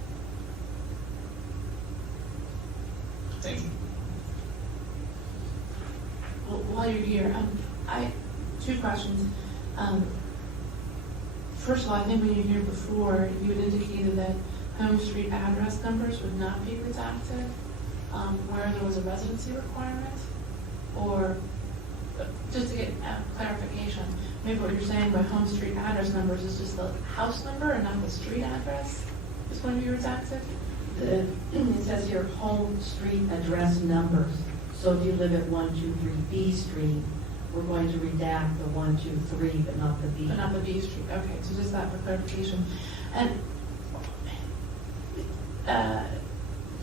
Thank you. Well, while you're here, I two questions. First of all, I think when you were here before, you had indicated that home street address numbers would not be redacted where there was a residency requirement, or just to get clarification, maybe what you're saying by home street address numbers is just the house number and not the street address is going to be redacted? It says here home street address numbers. So if you live at 123 B Street, we're going to redact the 123, but not the B. But not the B Street. Okay, so just that for clarification. And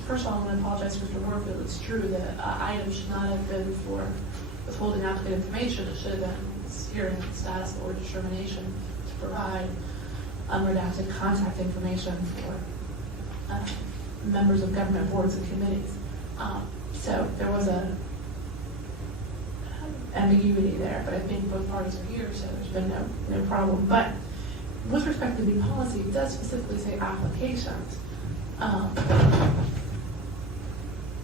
first of all, I want to apologize for Mr. Warfield. It's true that item should not have been for withholding applicant information. It should have been hearing status or determination to provide unredacted contact information for members of government boards and committees. So there was a ambiguity there, but I think both parties are here, so there's been no problem. But with respect to the policy, it does specifically say applications.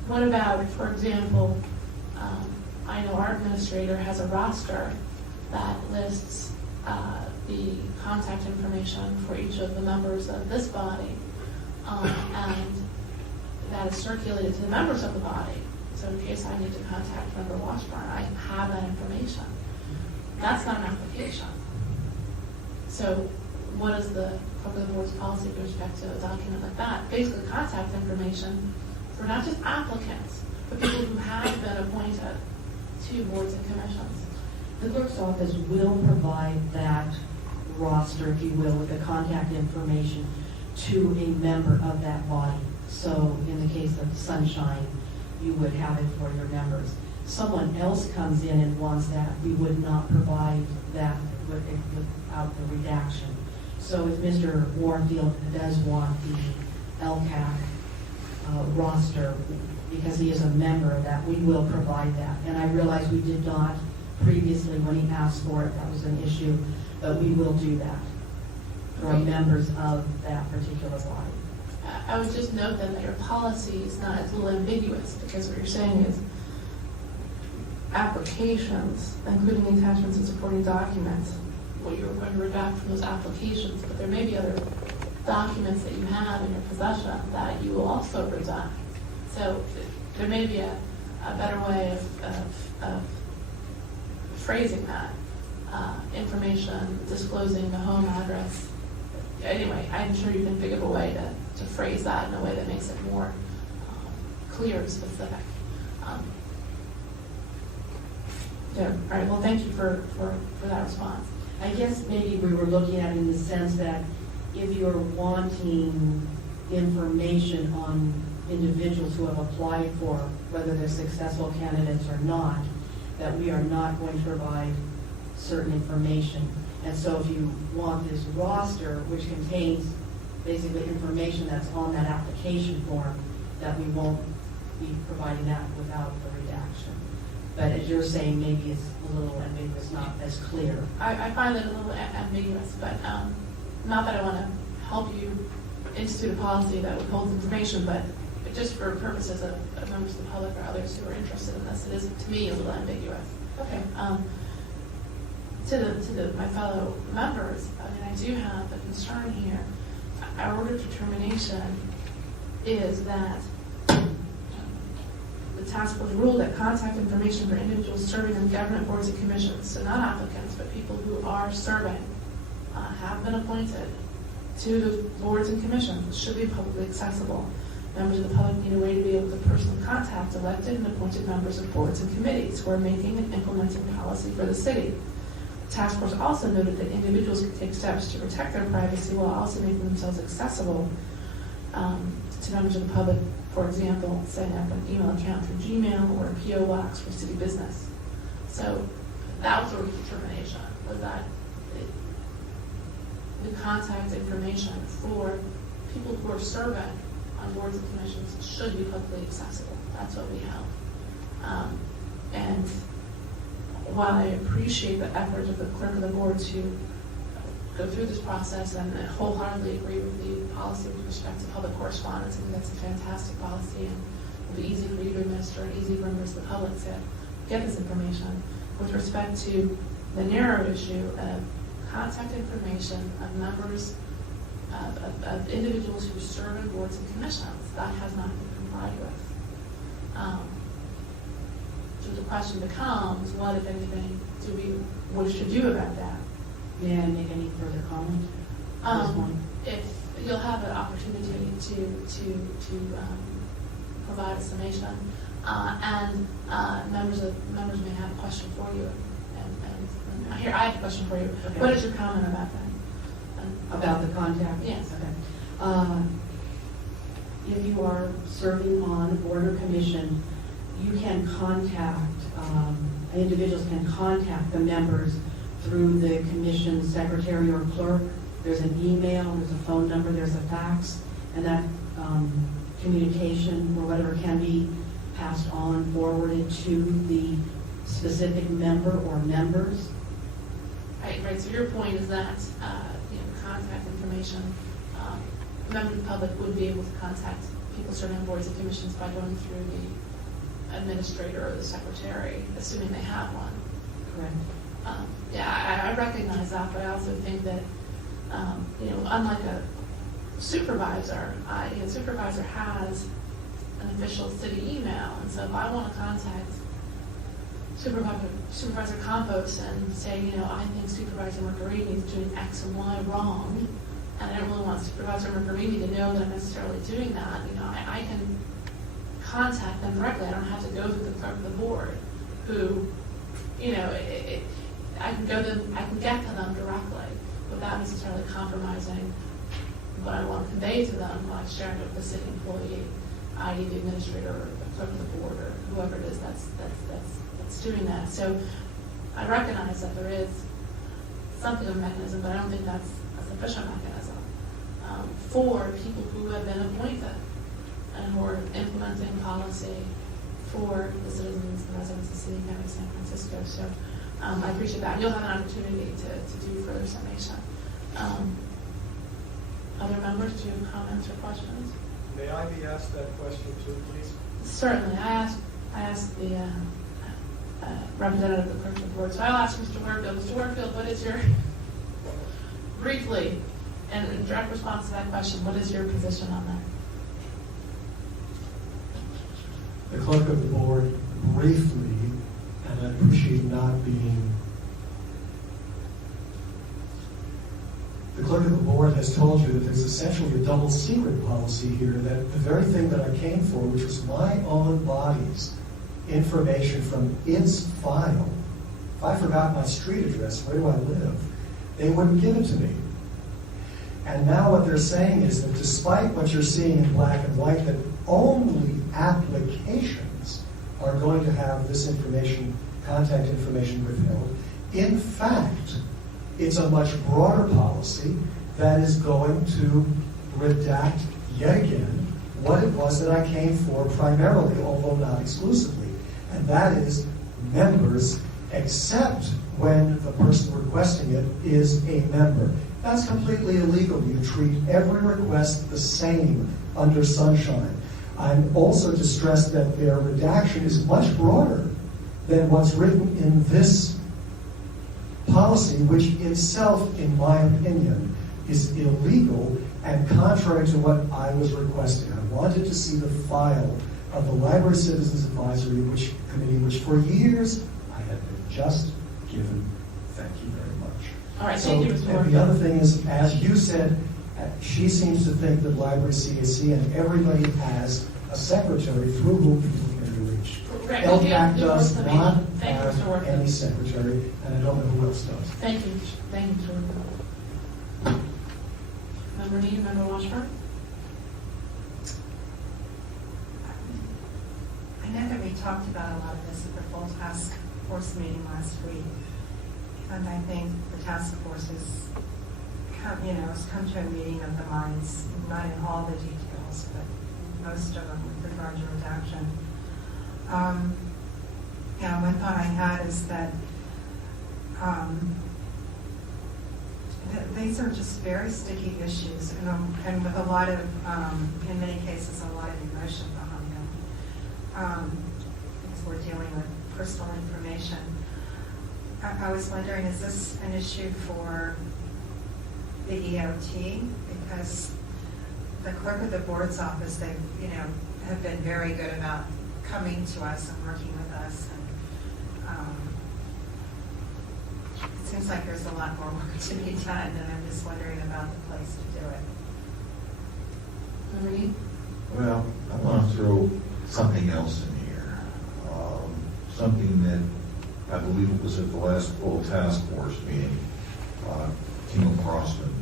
What about, for example, I know our administrator has a roster that lists the contact information for each of the members of this body, and that is circulated to the members of the body. So in case I need to contact Member Washburn, I have that information. That's not an application. So what is the clerk of the board's policy with respect to a document like that? Basically contact information for not just applicants, but people who have been appointed to boards and commissions. The clerk's office will provide that roster, if you will, with the contact information to a member of that body. So in the case of Sunshine, you would have it for your members. Someone else comes in and wants that, we would not provide that without the redaction. So if Mr. Warfield does want the LCAC roster, because he is a member of that, we will provide that. And I realize we did not previously when he asked for it, that was an issue, but we will do that for members of that particular body. I would just note then that your policy is not, it's a little ambiguous, because what you're saying is applications, including attachments and supporting documents, what you're going to redact from those applications, but there may be other documents that you have in your possession that you will also redact. So there may be a better way of phrasing that. Information disclosing the home address. Anyway, I'm sure you can think of a way to phrase that in a way that makes it more clear and specific. Yeah, all right, well, thank you for that response. I guess maybe we were looking at it in the sense that if you're wanting information on individuals who have applied for, whether they're successful candidates or not, that we are not going to provide certain information. And so if you want this roster, which contains basically information that's on that application form, that we won't be providing that without the redaction. But as you're saying, maybe it's a little ambiguous, not as clear. I find it a little ambiguous, but not that I want to help you institute a policy that withholds information, but but just for purposes of members of the public or others who are interested in this, it is, to me, a little ambiguous. Okay. To my fellow members, I mean, I do have a concern here. Our order of determination is that the task force ruled that contact information for individuals serving on government boards and commissions, so not applicants, but people who are serving, have been appointed to the boards and commissions, should be publicly accessible. Members of the public need a way to be able to personally contact elected and appointed members of boards and committees who are making and implementing policy for the city. The task force also noted that individuals can take steps to protect their privacy while also making themselves accessible to members of the public, for example, setting up an email account through Gmail or a P.O. box for city business. So that was the determination, was that the contact information for people who are serving on boards and commissions should be publicly accessible. That's what we held. And while I appreciate the effort of the clerk of the board to go through this process and wholeheartedly agree with the policy with respect to public correspondence, I think that's a fantastic policy and will be easy for you to administer and easy for members of the public to get this information. With respect to the narrow issue of contact information of members of individuals who serve on boards and commissions, that has not been complied with. So the question becomes, what, if anything, do we wish to do about that? May I make any further comment at this point? If you'll have an opportunity to provide a summation, and members may have a question for you. And here, I have a question for you. Okay. What is your comment about that? About the contact? Yes. Okay. If you are serving on a board or commission, you can contact, individuals can contact the members through the commission secretary or clerk. There's an email, there's a phone number, there's a fax, and that communication or whatever can be passed on, forwarded to the specific member or members. Right. So your point is that contact information, members of the public would be able to contact people serving on boards and commissions by going through the administrator or the secretary, assuming they have one. Correct. I recognize that, but I also think that unlike a supervisor, a supervisor has an official city email, and so if I want to contact Supervisor Campos and say, I think Supervisor Mercarini is doing X and Y wrong, and I don't really want Supervisor Mercarini to know that I'm necessarily doing that, I can contact them directly. I don't have to go through the clerk of the board, who, I can get to them directly without necessarily compromising what I want to convey to them by sharing it with the city employee, i.e. the administrator or the clerk of the board or whoever it is that's doing that. So I recognize that there is something of a mechanism, but I don't think that's a sufficient mechanism for people who have been appointed and who are implementing policy for the citizens and residents of the city and county of San Francisco. So I appreciate that. You'll have an opportunity to do further summation. Other members, do you have comments or questions? May I be asked that question too, please? Certainly. I asked the representative of the clerk of the board. So I'll ask Mr. Warfield. Mr. Warfield, what is your, briefly, and in direct response to that question, what is your position on that? The clerk of the board briefly, and I appreciate not being, the clerk of the board has told you that there's essentially a double secret policy here, that the very thing that I came for, which was my own body's information from its file, if I forgot my street address, where do I live, they wouldn't give it to me. And now what they're saying is that despite what you're seeing in black and white, that only applications are going to have this information, contact information withheld. In fact, it's a much broader policy that is going to redact yet again what it was that I came for primarily, although not exclusively, and that is members, except when the person requesting it is a member. That's completely illegal. You treat every request the same under sunshine. I'm also distressed that their redaction is much broader than what's written in this policy, which itself, in my opinion, is illegal and contrary to what I was requesting. I wanted to see the file of the Library Citizens Advisory Committee, which for years I had been just given. Thank you very much. All right, So, thank you, Mr. and Warfield. the other thing is, as you said, she seems to think that Library CAC and everybody has a secretary through whom people can be reached. Right, LPAC you does have not Thank you, Mr. have Warfield. any secretary, and I don't know who else does. Thank you, Mr. Warfield. Member Need, Member Washburn? I know that we talked about a lot of this at the full task force meeting last week. And I think the task force has come to a meeting of the minds, not in all the details, but most of them with regard to redaction. One thought I had is that these are just very sticky issues, and with a lot of, in many cases, a lot of emotion behind them, because we're dealing with personal information. I was wondering, is this an issue for the EOT? Because the clerk of the board's office, they, have been very good about coming to us and working with us, and it seems like there's a lot more work to be done, and I'm just wondering about the place to do it. Member Need? Well, I want to throw something else in here. Something that I believe it was at the last full task force meeting, Timo Crossman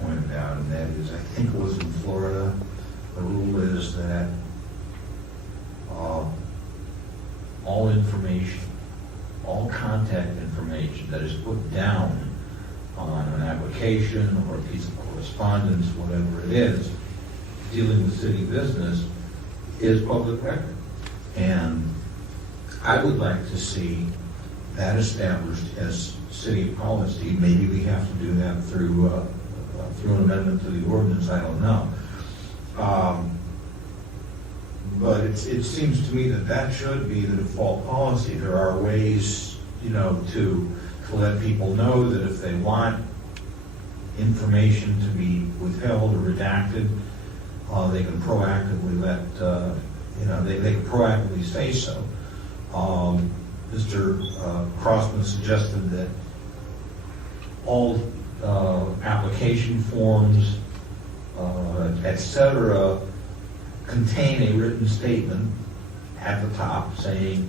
pointed out, and that is, I think it was in Florida, the rule is that all information, all contact information that is put down on an application or a piece of correspondence, whatever it is, dealing with city business, is public record. And I would like to see that established as city policy. Maybe we have to do that through an amendment to the ordinance, I don't know. But it seems to me that should be the default policy. There are ways, to let people know that if they want information to be withheld or redacted, they can proactively they can proactively say so. Mr. Crossman suggested that all application forms, etc., contain a written statement at the top saying,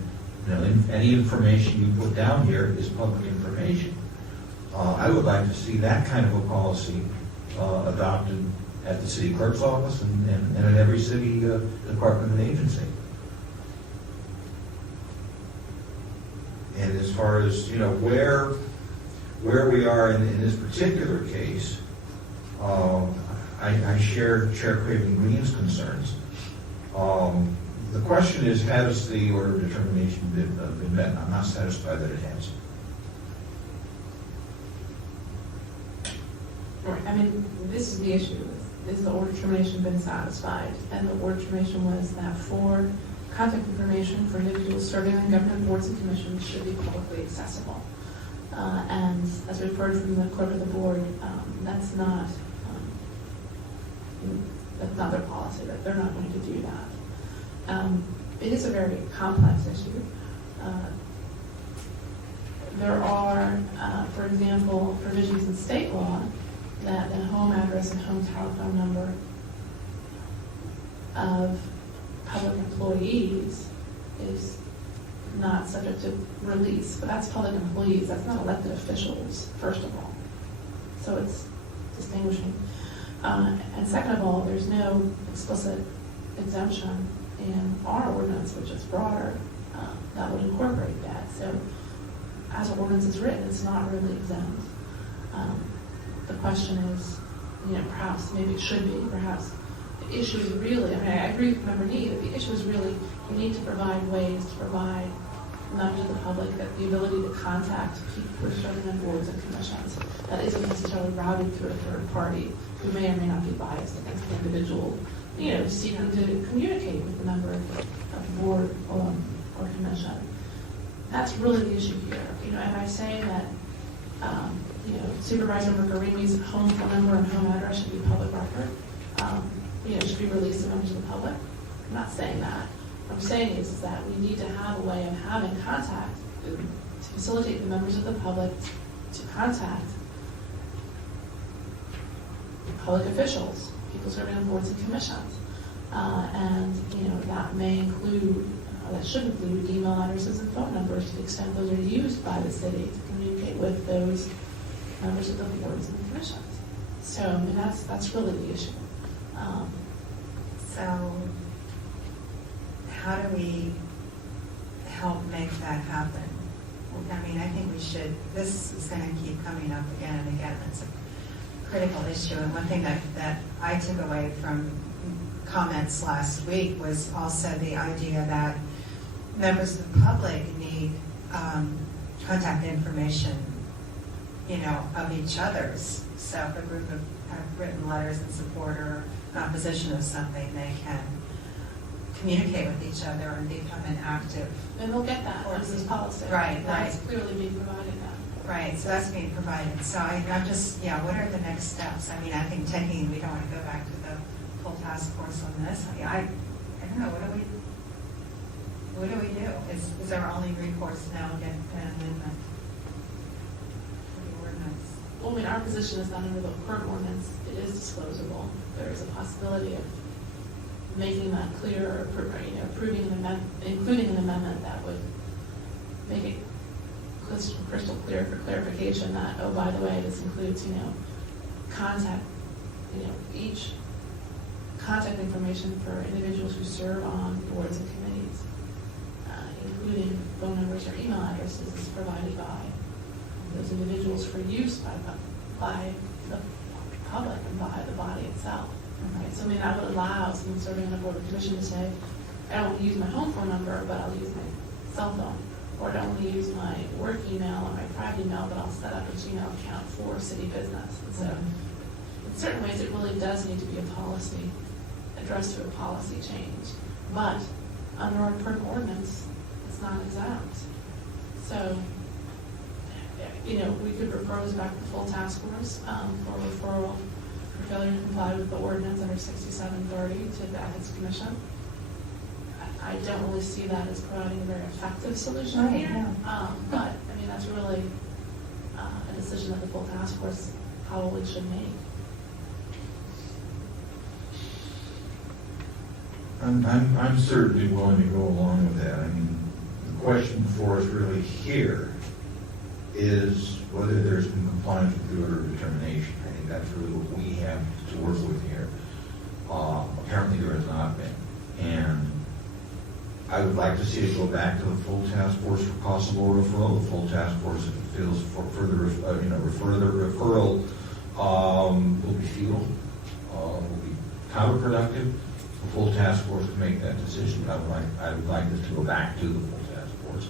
any information you put down here is public information. I would like to see that kind of a policy adopted at the city clerk's office and at every city department and agency. And as far as, where we are in this particular case, I share Chair Craven Green's concerns. The question is, has the order of determination been met? I'm not satisfied that it has. Right, this is the issue. Is the order of determination been satisfied? And the order of determination was that for contact information for individuals serving on government boards and commissions should be publicly accessible. And as we've heard from the clerk of the board, that's not their policy. That they're not going to do that. It is a very complex issue. There are, for example, provisions in state law that the home address and home telephone number of public employees is not subject to release, but that's public employees, that's not elected officials, first of all. So it's distinguishing. And second of all, there's no explicit exemption in our ordinance, which is broader, that would incorporate that. So as an ordinance is written, it's not really exempt. The question is, perhaps maybe it should be, perhaps the issue is really, I agree with Member Need, that the issue is really, we need to provide ways to provide members of the public that the ability to contact people who are serving on boards and commissions that isn't necessarily routed through a third party who may or may not be biased against the individual seeking to communicate with the member of the board or commission. That's really the issue here. If I say that, Supervisor McGarimi's home phone number and home address should be public record, should be released to members of the public. I'm not saying that. What I'm saying is that we need to have a way of having contact to facilitate the members of the public to contact public officials, people serving on boards and commissions. That may include, that should include email addresses and phone numbers to the extent those are used by the city to communicate with those members of the boards and commissions. So, that's really the issue. So how do we help make that happen? I think we should, this is going to keep coming up again and again. It's a critical issue. And one thing that I took away from comments last week was also the idea that members of the public need contact information, of each other's. So if a group have written letters in support or opposition of something, they can communicate with each other and become an active. And they'll get that under this policy. Right. That's clearly being provided now. Right, so that's being provided. So I'm just, what are the next steps? I think we don't want to go back to the full task force on this. I don't know, what do we do? Is our only recourse now get an amendment to the ordinance? Well, our position is that under the current ordinance, it is disclosable. There is a possibility of making that clear, or approving an amendment, including an amendment that would make it crystal clear for clarification that, oh, by the way, this includes, contact, each contact information for individuals who serve on boards and committees, including phone numbers or email addresses, is provided by those individuals for use by the public and by the body itself. Right? So that would allow someone serving on a board or commission to say, I don't want to use my home phone number, but I'll use my cell phone. Or I don't want to use my work email or my private email, but I'll set up a Gmail account for city business. And so in certain ways, it really does need to be a policy, addressed through a policy change. But under our current ordinance, it's not exempt. So, we could refer this back to the full task force for referral for failure to comply with the ordinance under 6730 to the Ethics Commission. I don't really see that as providing a very effective solution Right, here. yeah. But, that's really a decision that the full task force probably should make. I'm certainly willing to go along with that. The question before us really here is whether there's been compliance with the order of determination. I think that's really what we have to work with here. Apparently there has not been. And I would like to see it go back to the full task force for possible referral. The full task force, if it feels for further referral will be futile, will be counterproductive. The full task force to make that decision. I would like this to go back to the full task force,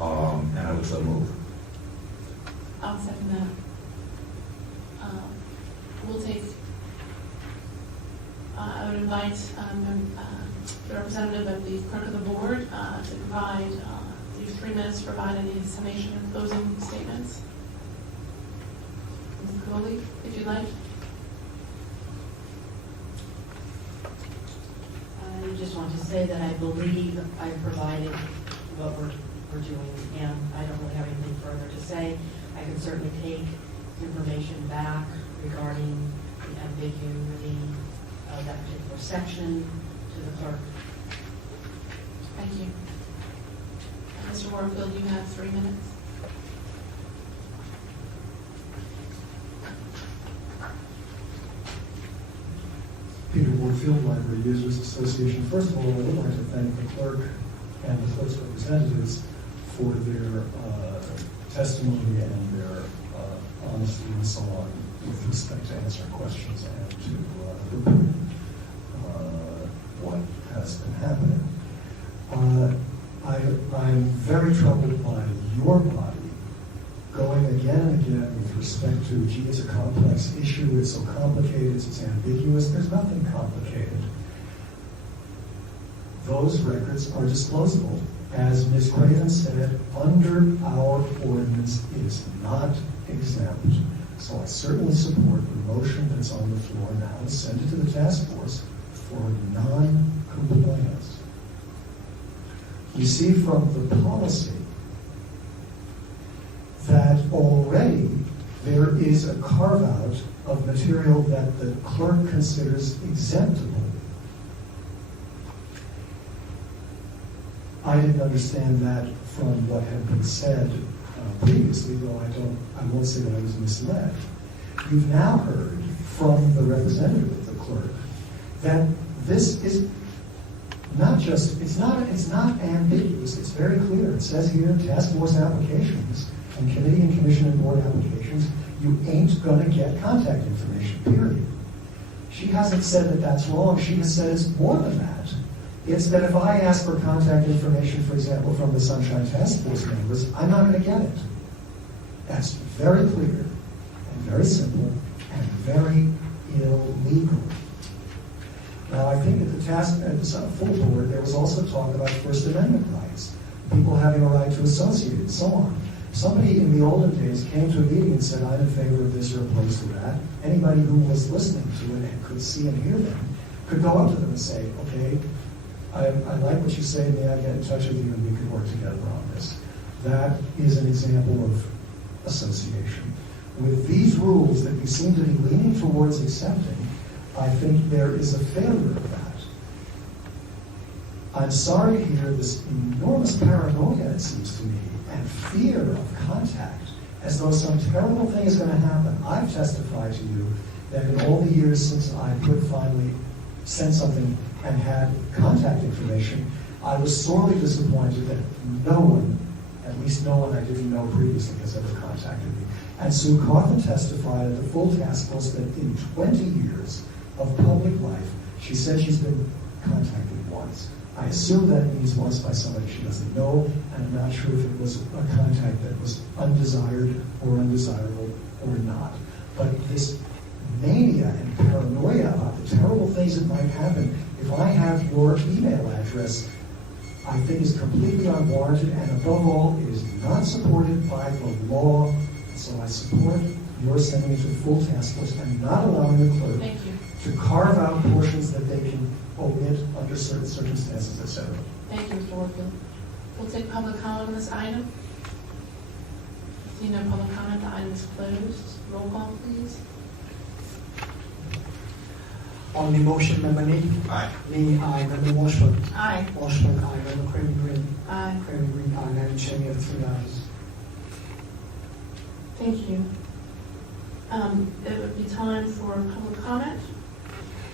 and I would so move. I'll second that. We'll take, I would invite the representative of the clerk of the board to provide, use 3 minutes to provide any summation and closing statements. Ms. Coley, if you'd like. I just want to say that I believe I provided what we're doing, and I don't really have anything further to say. I can certainly take information back regarding the ambiguity of that particular section to the clerk. Thank you. Mr. Warfield, you have 3 minutes. Peter Warfield, Library Users Association. First of all, I would like to thank the clerk and the clerk's representatives for their testimony and their honesty and so on with respect to answering questions and to reporting what has been happening. I'm very troubled by your body going again and again with respect to, gee, it's a complex issue, it's so complicated, it's ambiguous. There's nothing complicated. those records are disclosable. As Ms. Craven said, under our ordinance, it is not exempt. So I certainly support the motion that's on the floor now to send it to the task force for non-compliance. We see from the policy that already there is a carve-out of material that the clerk considers exemptable. I didn't understand that from what had been said previously, though I won't say that I was misled. You've now heard from the representative of the clerk that this is not just, it's not ambiguous, it's very clear. It says here, task force applications and committee and commission and board applications, you ain't gonna get contact information, period. She hasn't said that that's wrong, she has said it's more than that. It's that if I ask for contact information, for example, from the Sunshine Task Force members, I'm not going to get it. That's very clear and very simple and very illegal. Now, I think at the full board, there was also talk about First Amendment rights, people having a right to associate and so on. Somebody in the olden days came to a meeting and said, I'm in favor of this or opposed to that. Anybody who was listening to it and could see and hear them could go up to them and say, okay, I like what you say, may I get in touch with you and we can work together on this. That is an example of association. With these rules that we seem to be leaning towards accepting, I think there is a failure of that. I'm sorry to hear this enormous paranoia, it seems to me, and fear of contact, as though some terrible thing is going to happen. I've testified to you that in all the years since I could finally send something and had contact information, I was sorely disappointed that no one, at least no one I didn't know previously, has ever contacted me. And Sue Coughlin testified at the full task force that in 20 years of public life, she said she's been contacted once. I assume that means once by somebody she doesn't know, and I'm not sure if it was a contact that was undesired or undesirable or not. But this mania and paranoia about the terrible things that might happen if I have your email address, I think is completely unwarranted, and above all, it is not supported by the law. And so I support your sending it to the full task force and not allowing the clerk to carve out portions that they can omit under certain circumstances, etc. Thank you, Mr. Warfield. We'll take public comment on this item. Seeing no public comment, the item is closed. Roll call, please. On the motion, Member Nee? Aye. Nee, aye. Member Washburn? Aye. Washburn, aye. Member Craven Green? Aye. Craven Green, aye. Madam Chair, we have 3 ayes. Thank you. It would be time for public comment.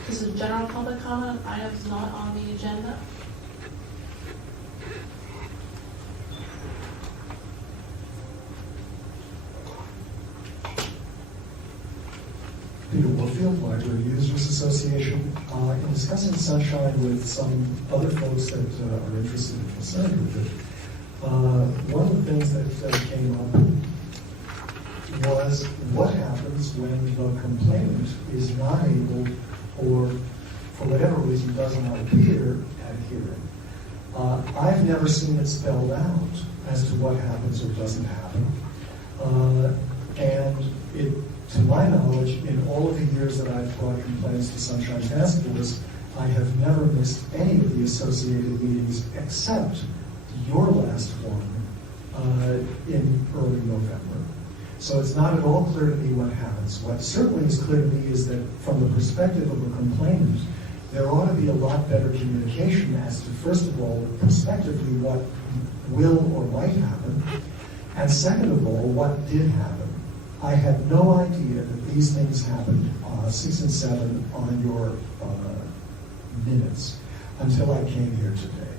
This is general public comment. Items not on the agenda. Peter Warfield, Library Users Association. In discussing Sunshine with some other folks that are interested and concerned with it, one of the things that came up was what happens when the complainant is not able, or for whatever reason does not appear at a hearing. I've never seen it spelled out as to what happens or doesn't happen. And it, to my knowledge, in all of the years that I've brought complaints to Sunshine Task Force, I have never missed any of the associated meetings except your last one in early November. So it's not at all clear to me what happens. What certainly is clear to me is that from the perspective of a complainant, there ought to be a lot better communication as to, first of all, prospectively what will or might happen, and second of all, what did happen. I had no idea that these things happened 6 and 7 on your minutes until I came here today.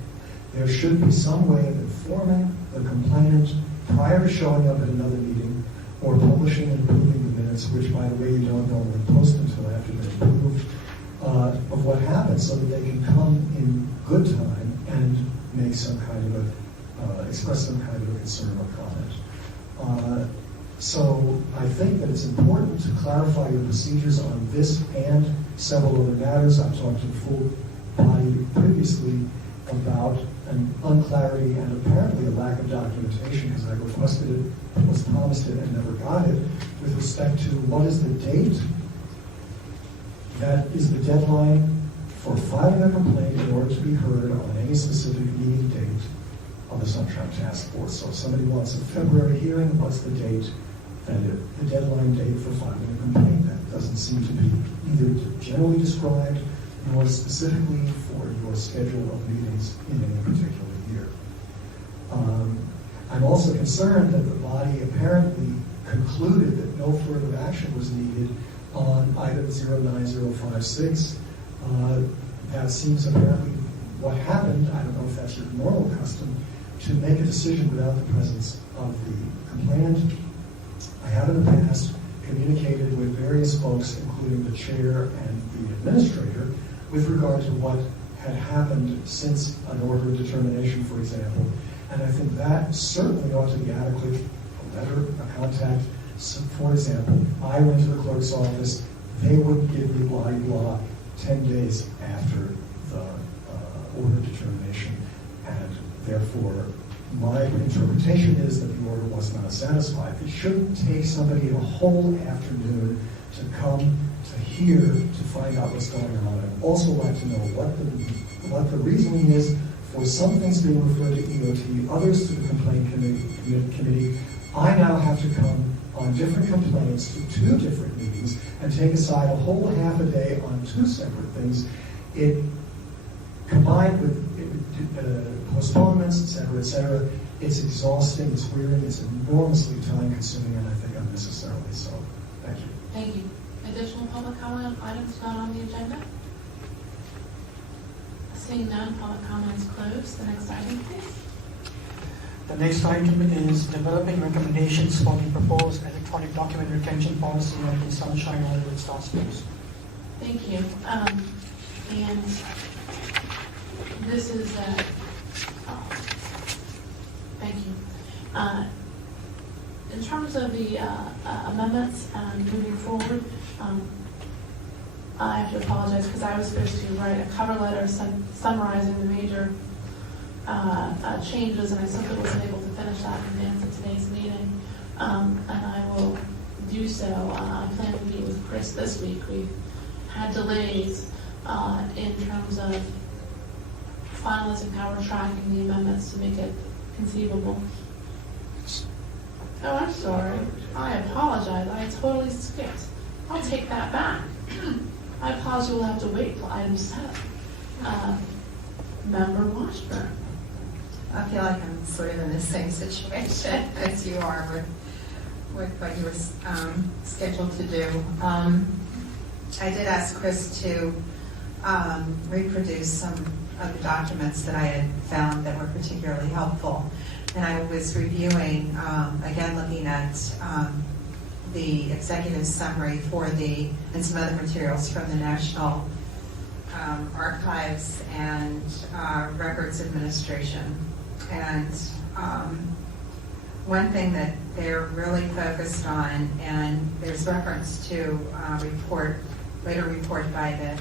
There should be some way of informing the complainant prior to showing up at another meeting or publishing and approving the minutes, which, by the way, you don't normally post until after they're approved, of what happened so that they can come in good time and make some kind of express some kind of a concern or comment. So I think that it's important to clarify your procedures on this and several other matters. I've talked to the full body previously, about an unclarity and apparently a lack of documentation, because I requested it, was promised it, and never got it, with respect to what is the date that is the deadline for filing a complaint in order to be heard on any specific meeting date of the Sunshine Task Force. So if somebody wants a February hearing, what's the date the deadline date for filing a complaint? That doesn't seem to be either generally described nor specifically for your schedule of meetings in any particular year. I'm also concerned that the body apparently concluded that no further action was needed on item 09056. That seems apparently what happened. I don't know if that's your normal custom, to make a decision without the presence of the complainant. I have in the past communicated with various folks, including the chair and the administrator, with regard to what had happened since an order of determination, for example. And I think that certainly ought to be adequate. A letter, a contact. So, for example, I went to the clerk's office. They wouldn't give me blah, blah 10 days after the order of determination. And therefore, my interpretation is that the order was not satisfied. It shouldn't take somebody a whole afternoon to come to hear to find out what's going on. I'd also like to know what the reasoning is for some things being referred to EOT, others to the complaint committee. I now have to come on different complaints to 2 different meetings and take aside a whole half a day on 2 separate things. It combined with postponements, et cetera, it's exhausting, it's wearing, it's enormously time-consuming, and I think unnecessarily so. Thank you. Thank you. Additional public comment on items not on the agenda? Seeing none, public comment is closed. The next item, please. The next item is developing recommendations for the proposed electronic document retention policy of the Sunshine Ordinance Task Force. Thank you. And this is, thank you. In terms of the amendments moving forward, I have to apologize because I was supposed to write a cover letter summarizing the major changes, and I simply wasn't able to finish that in advance of today's meeting. And I will do so. I plan to meet with Chris this week. We've had delays in terms of finalizing how we're tracking the amendments to make it conceivable. Oh, I'm sorry. I apologize. I totally skipped. I'll take that back. I apologize. We'll have to wait till item 7. Member Washburn. I feel like I'm sort of in the same situation as you are with what you were scheduled to do. I did ask Chris to reproduce some of the documents that I had found that were particularly helpful. And I was reviewing, again, looking at the executive summary and some other materials from the National Archives and Records Administration. And one thing that they're really focused on, and there's reference to later report by the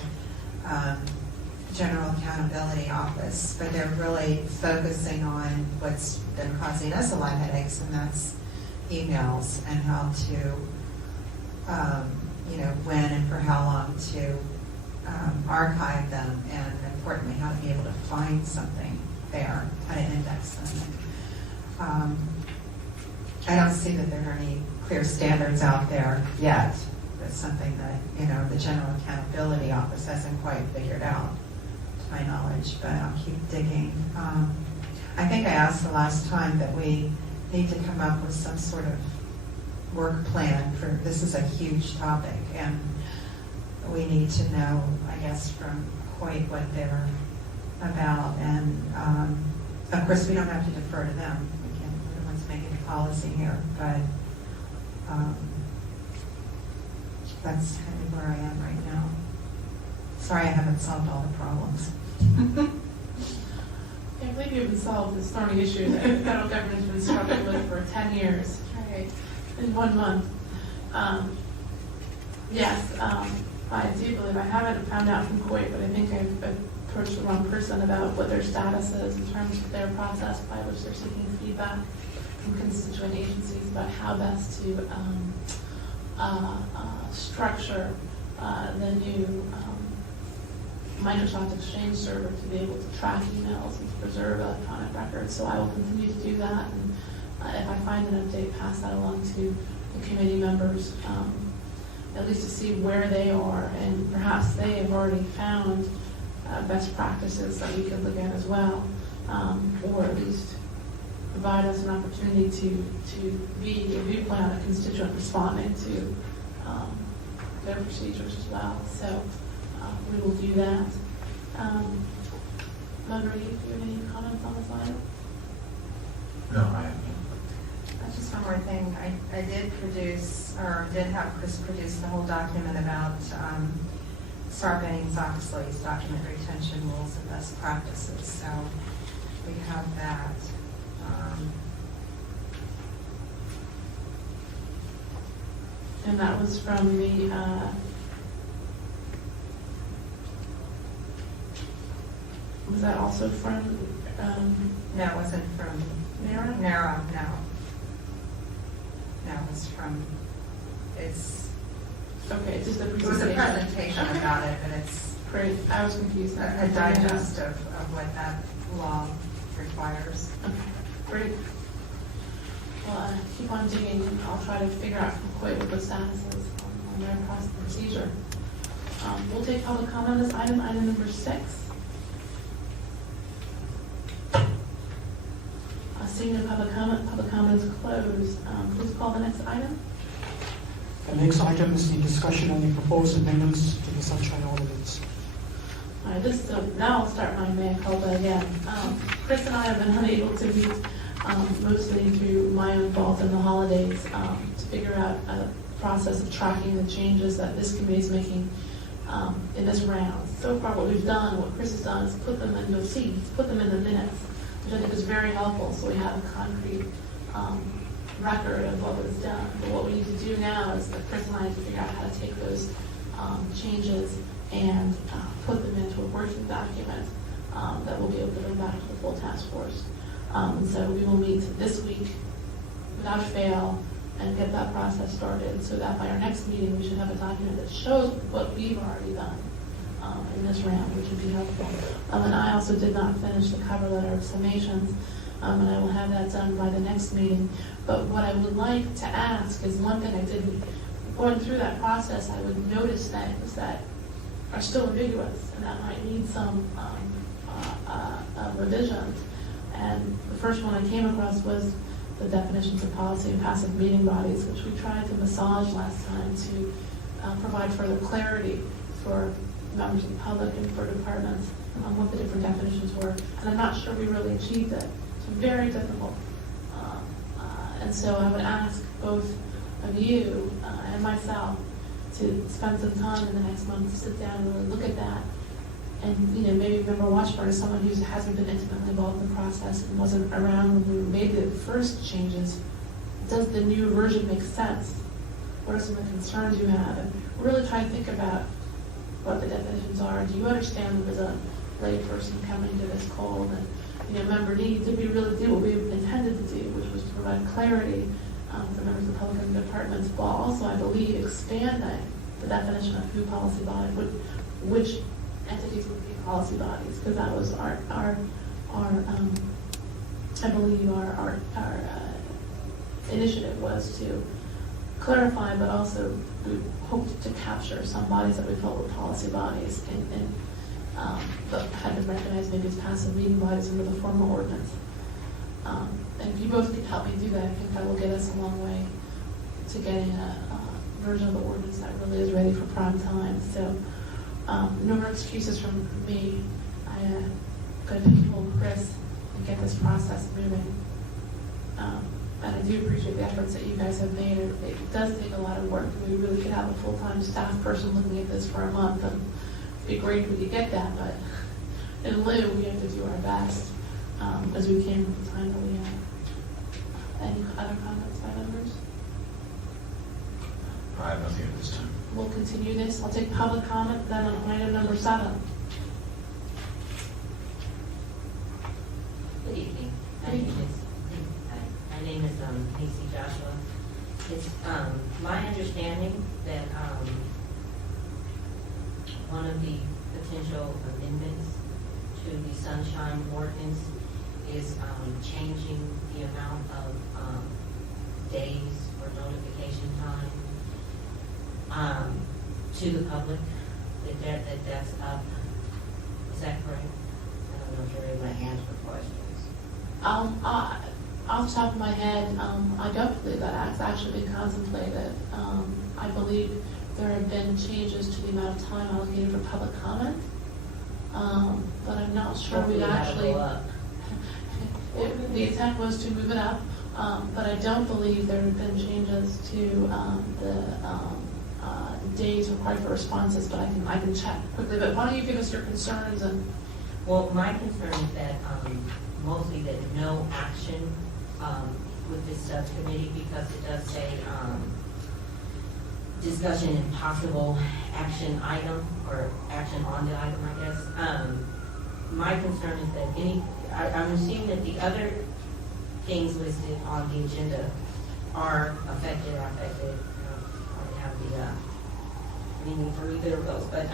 General Accountability Office, but they're really focusing on what's been causing us a lot of headaches, and that's emails and how to, when and for how long to archive them, and importantly, how to be able to find something there, how to index them. I don't see that there are any clear standards out there yet. That's something that, the General Accountability Office hasn't quite figured out, to my knowledge, but I'll keep digging. I think I asked the last time that we need to come up with some sort of work plan for, this is a huge topic, and we need to know, I guess, from Hoyt what they're about, and of course we don't have to defer to them. We're the ones making the policy here, but that's kind of where I am right now. Sorry I haven't solved all the problems. I can't believe you haven't solved this thorny issue that the federal government's been struggling with for 10 years. Right. In 1 month. Yes, I do believe I haven't found out from Kuwait, but I think I've approached the wrong person about what their status is in terms of their process by which they're seeking feedback from constituent agencies about how best to structure the new Microsoft Exchange server to be able to track emails and to preserve electronic records. So I will continue to do that, and if I find an update, pass that along to the committee members, at least to see where they are, and perhaps they have already found best practices that we could look at as well, or at least provide us an opportunity to be a viewpoint on a constituent responding to their procedures as well. So we will do that. Member, do you have any comments on this item? No, I haven't. Just one more thing. I did produce, or did have Chris produce the whole document about Sarbanes-Oxley's document retention rules and best practices. So we have that. And that was from the was that also from No, it wasn't from NARA? NARA, no. No, it was from, Okay, just a it presentation. was a presentation about it, but it's Great, I was confused. a digest of what that law requires. Okay, great. Well, keep on digging, and I'll try to figure out from Coit what the status is on their procedure. We'll take public comment on this item number 6. Seeing no public comment is closed. Please call the next item. The next item is the discussion on the proposed amendments to the Sunshine Ordinance. All right, now I'll start my mea culpa again. Chris and I have been unable to meet, mostly through my own fault in the holidays, to figure out a process of tracking the changes that this committee is making in this round. So far, what we've done, what Chris has done, is put them in, you'll see, he's put them in the minutes, which I think is very helpful, so we have a concrete record of what was done. But what we need to do now is that Chris and I need to figure out how to take those changes and put them into a working document that we'll be able to bring back to the full task force. And so we will meet this week without fail and get that process started, so that by our next meeting we should have a document that shows what we've already done in this round, which would be helpful. And I also did not finish the cover letter of summations, and I will have that done by the next meeting. But what I would like to ask is one thing I didn't, going through that process, I would notice things that are still ambiguous and that might need some revisions. And the first one I came across was the definitions of policy and passive meeting bodies, which we tried to massage last time to provide further clarity for members of the public and for departments on what the different definitions were. And I'm not sure we really achieved it. It's very difficult. And so I would ask both of you and myself to spend some time in the next month to sit down and really look at that. And maybe Member Washburn is someone who hasn't been intimately involved in the process and wasn't around when we made the first changes. Does the new version make sense? What are some of the concerns you have? And really try to think about what the definitions are. Do you understand that as a lay person coming to this cold and Member D, did we really do what we intended to do, which was to provide clarity for members of the public and departments, while also, I believe, expanding the definition of who policy body, which entities would be policy bodies, because that was our I believe our initiative was to clarify, but also we hoped to capture some bodies that we felt were policy bodies and but had been recognized maybe as passive meeting bodies under the formal ordinance. And if you both could help me do that, I think that will get us a long way to getting a version of the ordinance that really is ready for prime time. So no more excuses from me. I'm going to hold Chris and get this process moving. And I do appreciate the efforts that you guys have made. It does take a lot of work. We really could have a full-time staff person looking at this for a month, and it'd be great if we could get that, but in lieu, we have to do our best as we can with the time that we have. Any other comments by members? I have nothing at this time. We'll continue this. I'll take public comment then on item number 7. Casey Joshua. It's my understanding that one of the potential amendments to the sunshine ordinance is changing the amount of days for notification time to the public. That's up. Is that correct? I don't know if you're able to answer questions. Off the top of my head, I don't believe that act's actually been contemplated. I believe there have been changes to the amount of time allocated for public comment, but I'm not sure we actually. The intent was to move it up, but I don't believe there have been changes to the days required for responses. But I can check quickly. But why don't you give us your concerns and? Well, my concern is that mostly that no action with this subcommittee, because it does say discussion and possible action item or action on the item, I guess. My concern is that I'm assuming that the other things listed on the agenda are affected. I don't have the meaning for either of those, but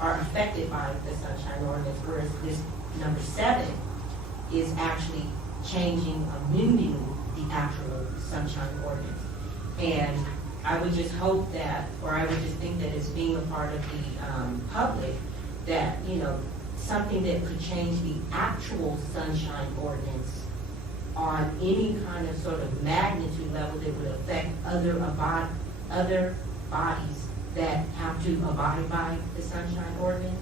are affected by the sunshine ordinance, whereas this number 7 is actually amending the actual sunshine ordinance. And I would just hope that, or I would just think that as being a part of the public, that, something that could change the actual sunshine ordinance on any kind of sort of magnitude level that would affect other bodies that have to abide by the sunshine ordinance,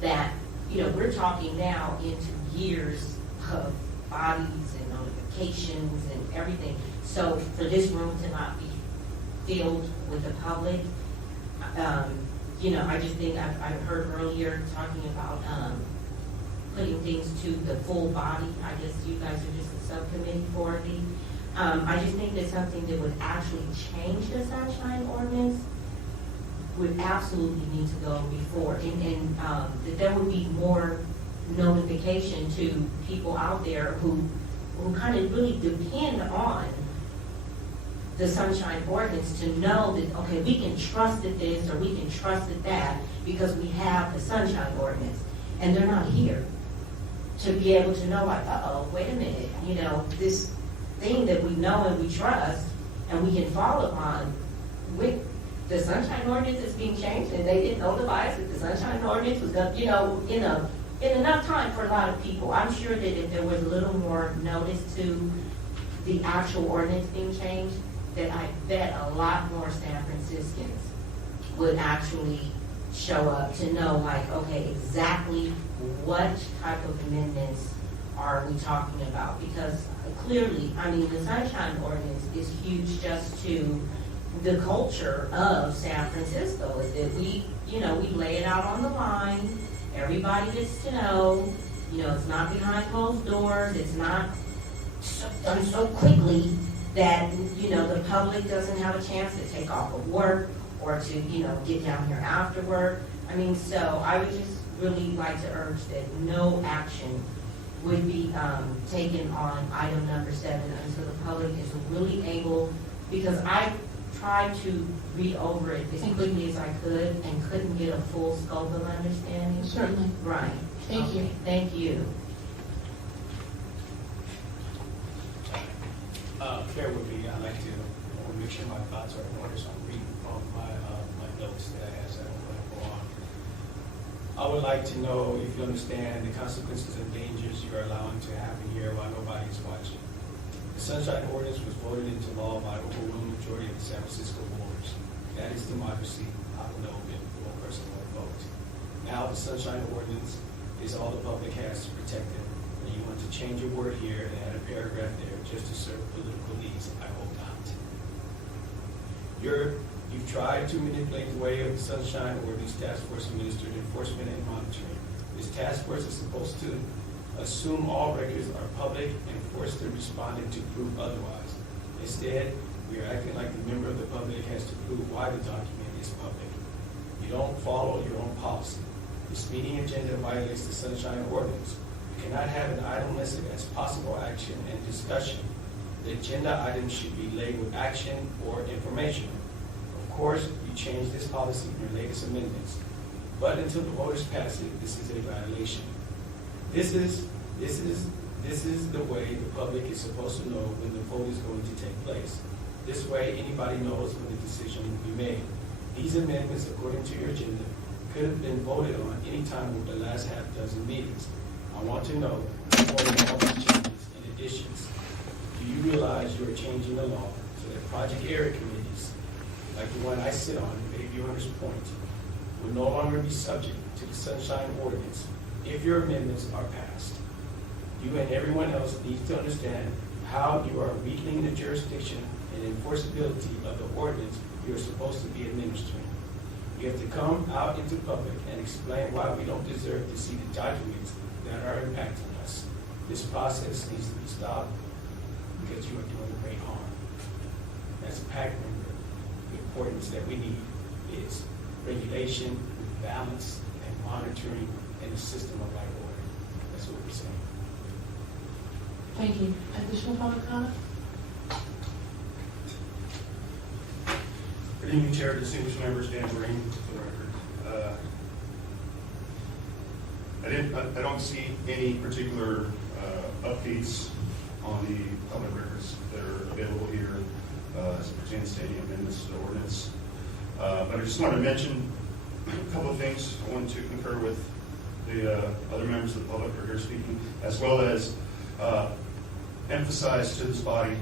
that, we're talking now into years of bodies and notifications and everything. So for this room to not be filled with the public, I just think I've heard earlier talking about putting things to the full body. I guess you guys are just a subcommittee for the. I just think that something that would actually change the sunshine ordinance would absolutely need to go before, and that there would be more notification to people out there who kind of really depend on the sunshine ordinance to know that, okay, we can trust at this or we can trust at that because we have the sunshine ordinance, and they're not here to be able to know, like, wait a minute, this thing that we know and we trust and we can fall upon with the sunshine ordinance is being changed, and they didn't notify us that the sunshine ordinance was going to, in enough time for a lot of people. I'm sure that if there was a little more notice to the actual ordinance being changed, that I bet a lot more San Franciscans would actually show up to know, like, okay, exactly what type of amendments are we talking about? Because clearly, the sunshine ordinance is huge just to the culture of San Francisco, is that we lay it out on the line. Everybody gets to know, it's not behind closed doors. It's not done so quickly that, the public doesn't have a chance to take off of work or to, get down here after work. So I would just really like to urge that no action would be taken on item number 7 until the public is really able, because I tried to read over it as quickly as I could and couldn't get a full scope of understanding. Certainly. Right. Thank you. Thank you. Bear with me, I like to make sure my thoughts are in order, so I'm reading from my notes that I have, so I don't want to go on. I would like to know if you understand the consequences and dangers you are allowing to happen here while nobody is watching. The sunshine ordinance was voted into law by an overwhelming majority of the San Francisco voters. That is democracy, not an open or personal vote. Now the sunshine ordinance is all the public has to protect it. And you want to change a word here and add a paragraph there just to serve political needs. I hope not. You've tried to manipulate the way of the sunshine ordinance task force administered enforcement and monitoring. This task force is supposed to assume all records are public and force the respondent to prove otherwise. Instead, we are acting like the member of the public has to prove why the document is public. You don't follow your own policy. This meeting agenda violates the sunshine ordinance. You cannot have an item listed as possible action and discussion The agenda items should be labeled action or informational. Of course, you change this policy in your latest amendments, but until the voters pass it, this is a violation. This is the way the public is supposed to know when the vote is going to take place. This way, anybody knows when the decision will be made. These amendments, according to your agenda, could have been voted on any time over the last half dozen meetings. I want to know, voting all these changes and additions, do you realize you are changing the law so that project area committees, like the one I sit on, Bayview Hunters Point, will no longer be subject to the Sunshine Ordinance if your amendments are passed? You and everyone else needs to understand how you are weakening the jurisdiction and enforceability of the ordinance you are supposed to be administering. You have to come out into public and explain why we don't deserve to see the documents that are impacting us. This process needs to be stopped because you are doing great harm. As a PAC member, the importance that we need is regulation with balance and monitoring and a system of right order. That's what we're saying. Thank you. Additional public comment? Good evening, Chair, distinguished members, Dan Green, for the record. I don't see any particular updates on the public records that are available here as it pertains to any amendments to the ordinance. But I just wanted to mention a couple of things. I wanted to concur with the other members of the public who are here speaking, as well as emphasize to this body,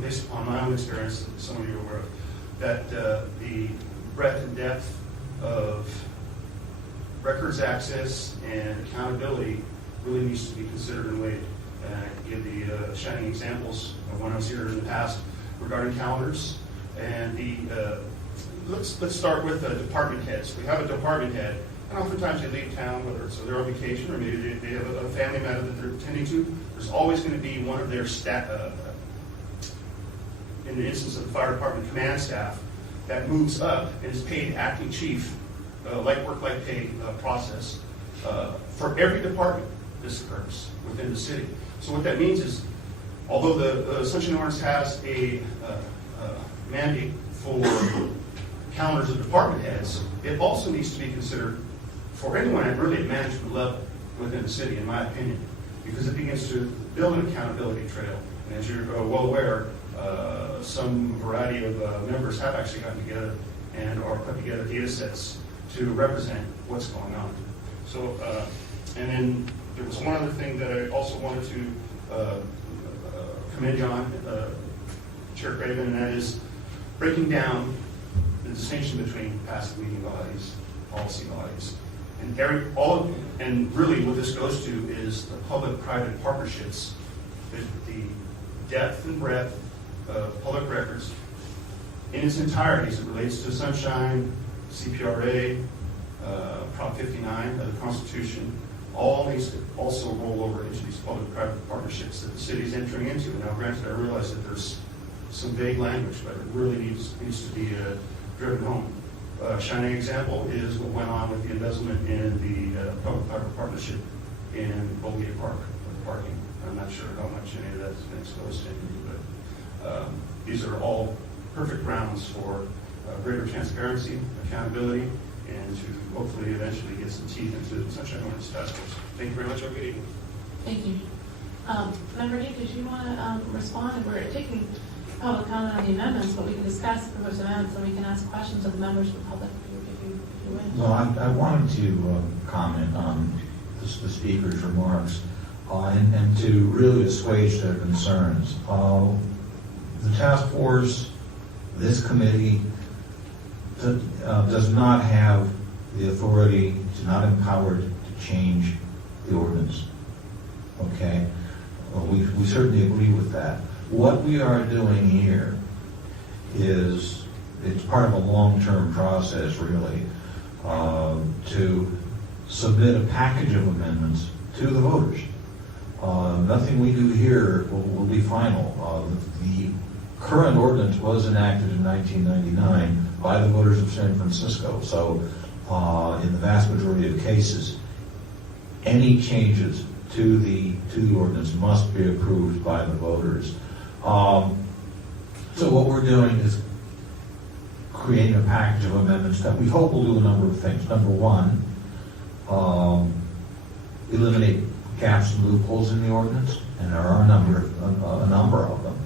based upon my own experience, that some of you are aware of, that the breadth and depth of records access and accountability really needs to be considered and weighed. And I give the shining examples of when I was here in the past regarding calendars. And let's start with the department heads. We have a department head, and oftentimes they leave town, whether it's they're on vacation or maybe they have a family matter that they're attending to. There's always going to be one of their in the instance of the fire department command staff, that moves up and is paid acting chief, like work, like pay process. For every department, this occurs within the city. So what that means is, although the Sunshine Ordinance has a mandate for calendars of department heads, it also needs to be considered for anyone at really at management level within the city, in my opinion, because it begins to build an accountability trail. And as you're well aware, some variety of members have actually gotten together and are put together data sets to represent what's going on. So, and then there was one other thing that I also wanted to commend you on, Chair Craven, and that is breaking down the distinction between passive meeting bodies, policy bodies, and really what this goes to is the public-private partnerships, the depth and breadth of public records in its entirety as it relates to Sunshine, CPRA, Prop 59 of the Constitution, all needs to also roll over into these public-private partnerships that the city is entering into. Now, granted, I realize that there's some vague language, but it really needs to be driven home. A shining example is what went on with the embezzlement in the public-private partnership in Bolgate Park, with parking. I'm not sure how much any of that has been exposed to anybody, but these are all perfect grounds for greater transparency, accountability, and to hopefully eventually get some teeth into the Sunshine Ordinance task force. Thank you very much. Have a good evening. Thank you. Member Dick, did you want to respond? We're taking public comment on the amendments, but we can discuss the proposed amendments and we can ask questions of the members of the public if you wish. Well, I wanted to comment on the speaker's remarks and to really assuage their concerns. The task force, this committee, does not have the authority, is not empowered to change the ordinance. Okay? We certainly agree with that. What we are doing here is, it's part of a long-term process, really, to submit a package of amendments to the voters. Nothing we do here will be final. The current ordinance was enacted in 1999 by the voters of San Francisco. So in the vast majority of cases, any changes to the ordinance must be approved by the voters. So what we're doing is creating a package of amendments that we hope will do a number of things. Number one, eliminate gaps and loopholes in the ordinance, and there are a number of them.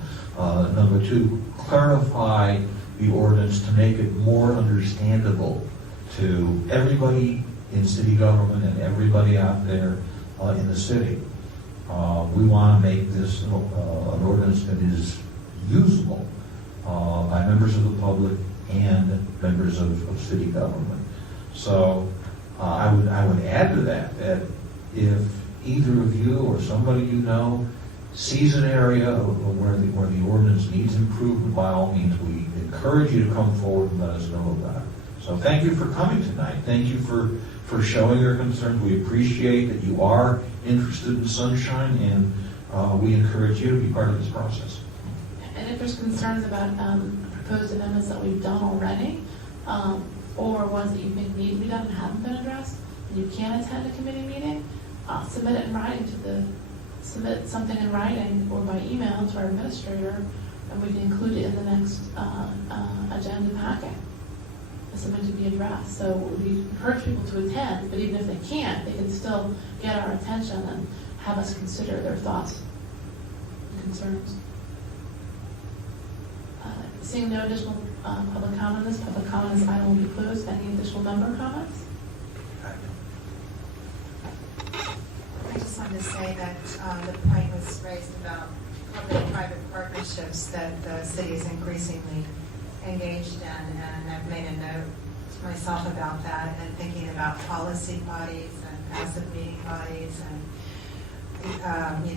Number two, clarify the ordinance to make it more understandable to everybody in city government and everybody out there in the city. We want to make this an ordinance that is usable by members of the public and members of city government. So I would add to that if either of you or somebody you know sees an area where the ordinance needs improvement, by all means, we encourage you to come forward and let us know about it. So thank you for coming tonight. Thank you for showing your concerns. We appreciate that you are interested in sunshine, and we encourage you to be part of this process. And if there's concerns about proposed amendments that we've done already, or ones that you think need to be done and haven't been addressed, and you can't attend a committee meeting, submit it in writing submit something in writing or by email to our administrator, and we can include it in the next agenda packet. For something to be addressed. So we encourage people to attend, but even if they can't, they can still get our attention and have us consider their thoughts and concerns. Seeing no additional public comment on this, public comment on this item will be closed. Any additional member comments? I just wanted to say that the point was raised about public-private partnerships that the city is increasingly engaged in, and I've made a note to myself about that, and thinking about policy bodies and passive meeting bodies, and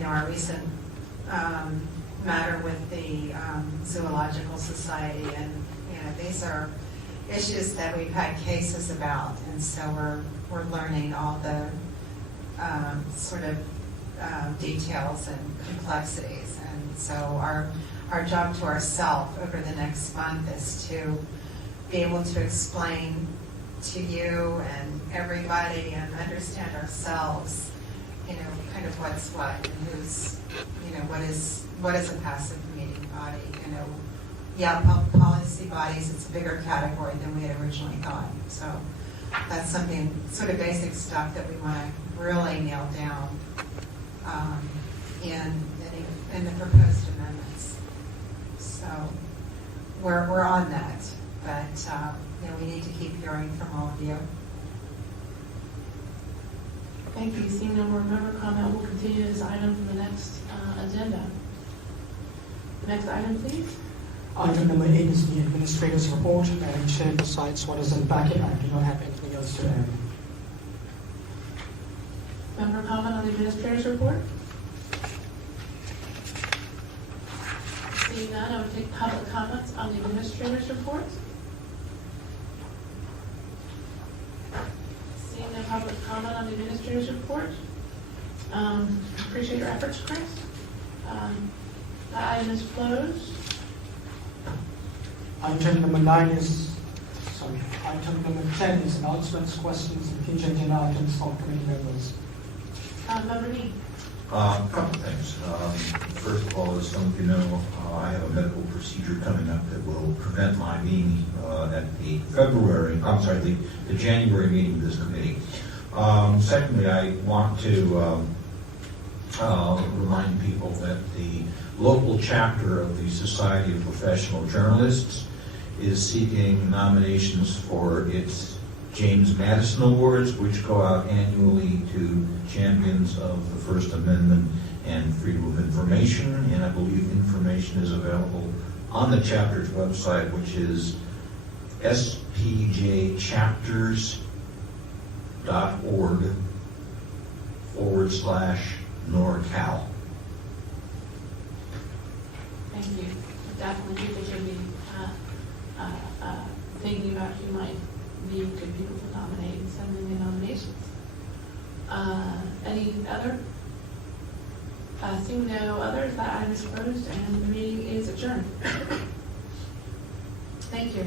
our recent matter with the Zoological Society, and these are issues that we've had cases about, and so we're learning all the sort of details and complexities, and so our job to ourselves over the next month is to be able to explain to you and everybody and understand ourselves, kind of what's what and who's, what is a passive meeting body, policy bodies, it's a bigger category than we had originally thought. So that's something, sort of basic stuff that we want to really nail down in the proposed amendments. So we're on that, but we need to keep hearing from all of you. Thank you. Seeing no more member comment, we'll continue this item from the next agenda. Next item, please. Item number 8 is the administrator's report, and Chair decides what is in the packet. I do not have anything else to add. Member comment on the administrator's report? Seeing none, I would take public comments on the administrator's report. Seeing no public comment on the administrator's report. Appreciate your efforts, Chris. That item is closed. Item number 10 is announcements, questions, and future agenda items from committee members. Member Mead. A couple things. First of all, as some of you know, I have a medical procedure coming up that will prevent my being at the January meeting of this committee. Secondly, I want to remind people that the local chapter of the Society of Professional Journalists is seeking nominations for its James Madison Awards, which go out annually to champions of the First Amendment and freedom of information, and I believe information is available on the chapter's website, which is spjchapters.org/NorCal. Thank you. Definitely people should be thinking about who might be good people to nominate and sending the nominations. Any other? Seeing no others, that item is closed and the meeting is adjourned. Thank you.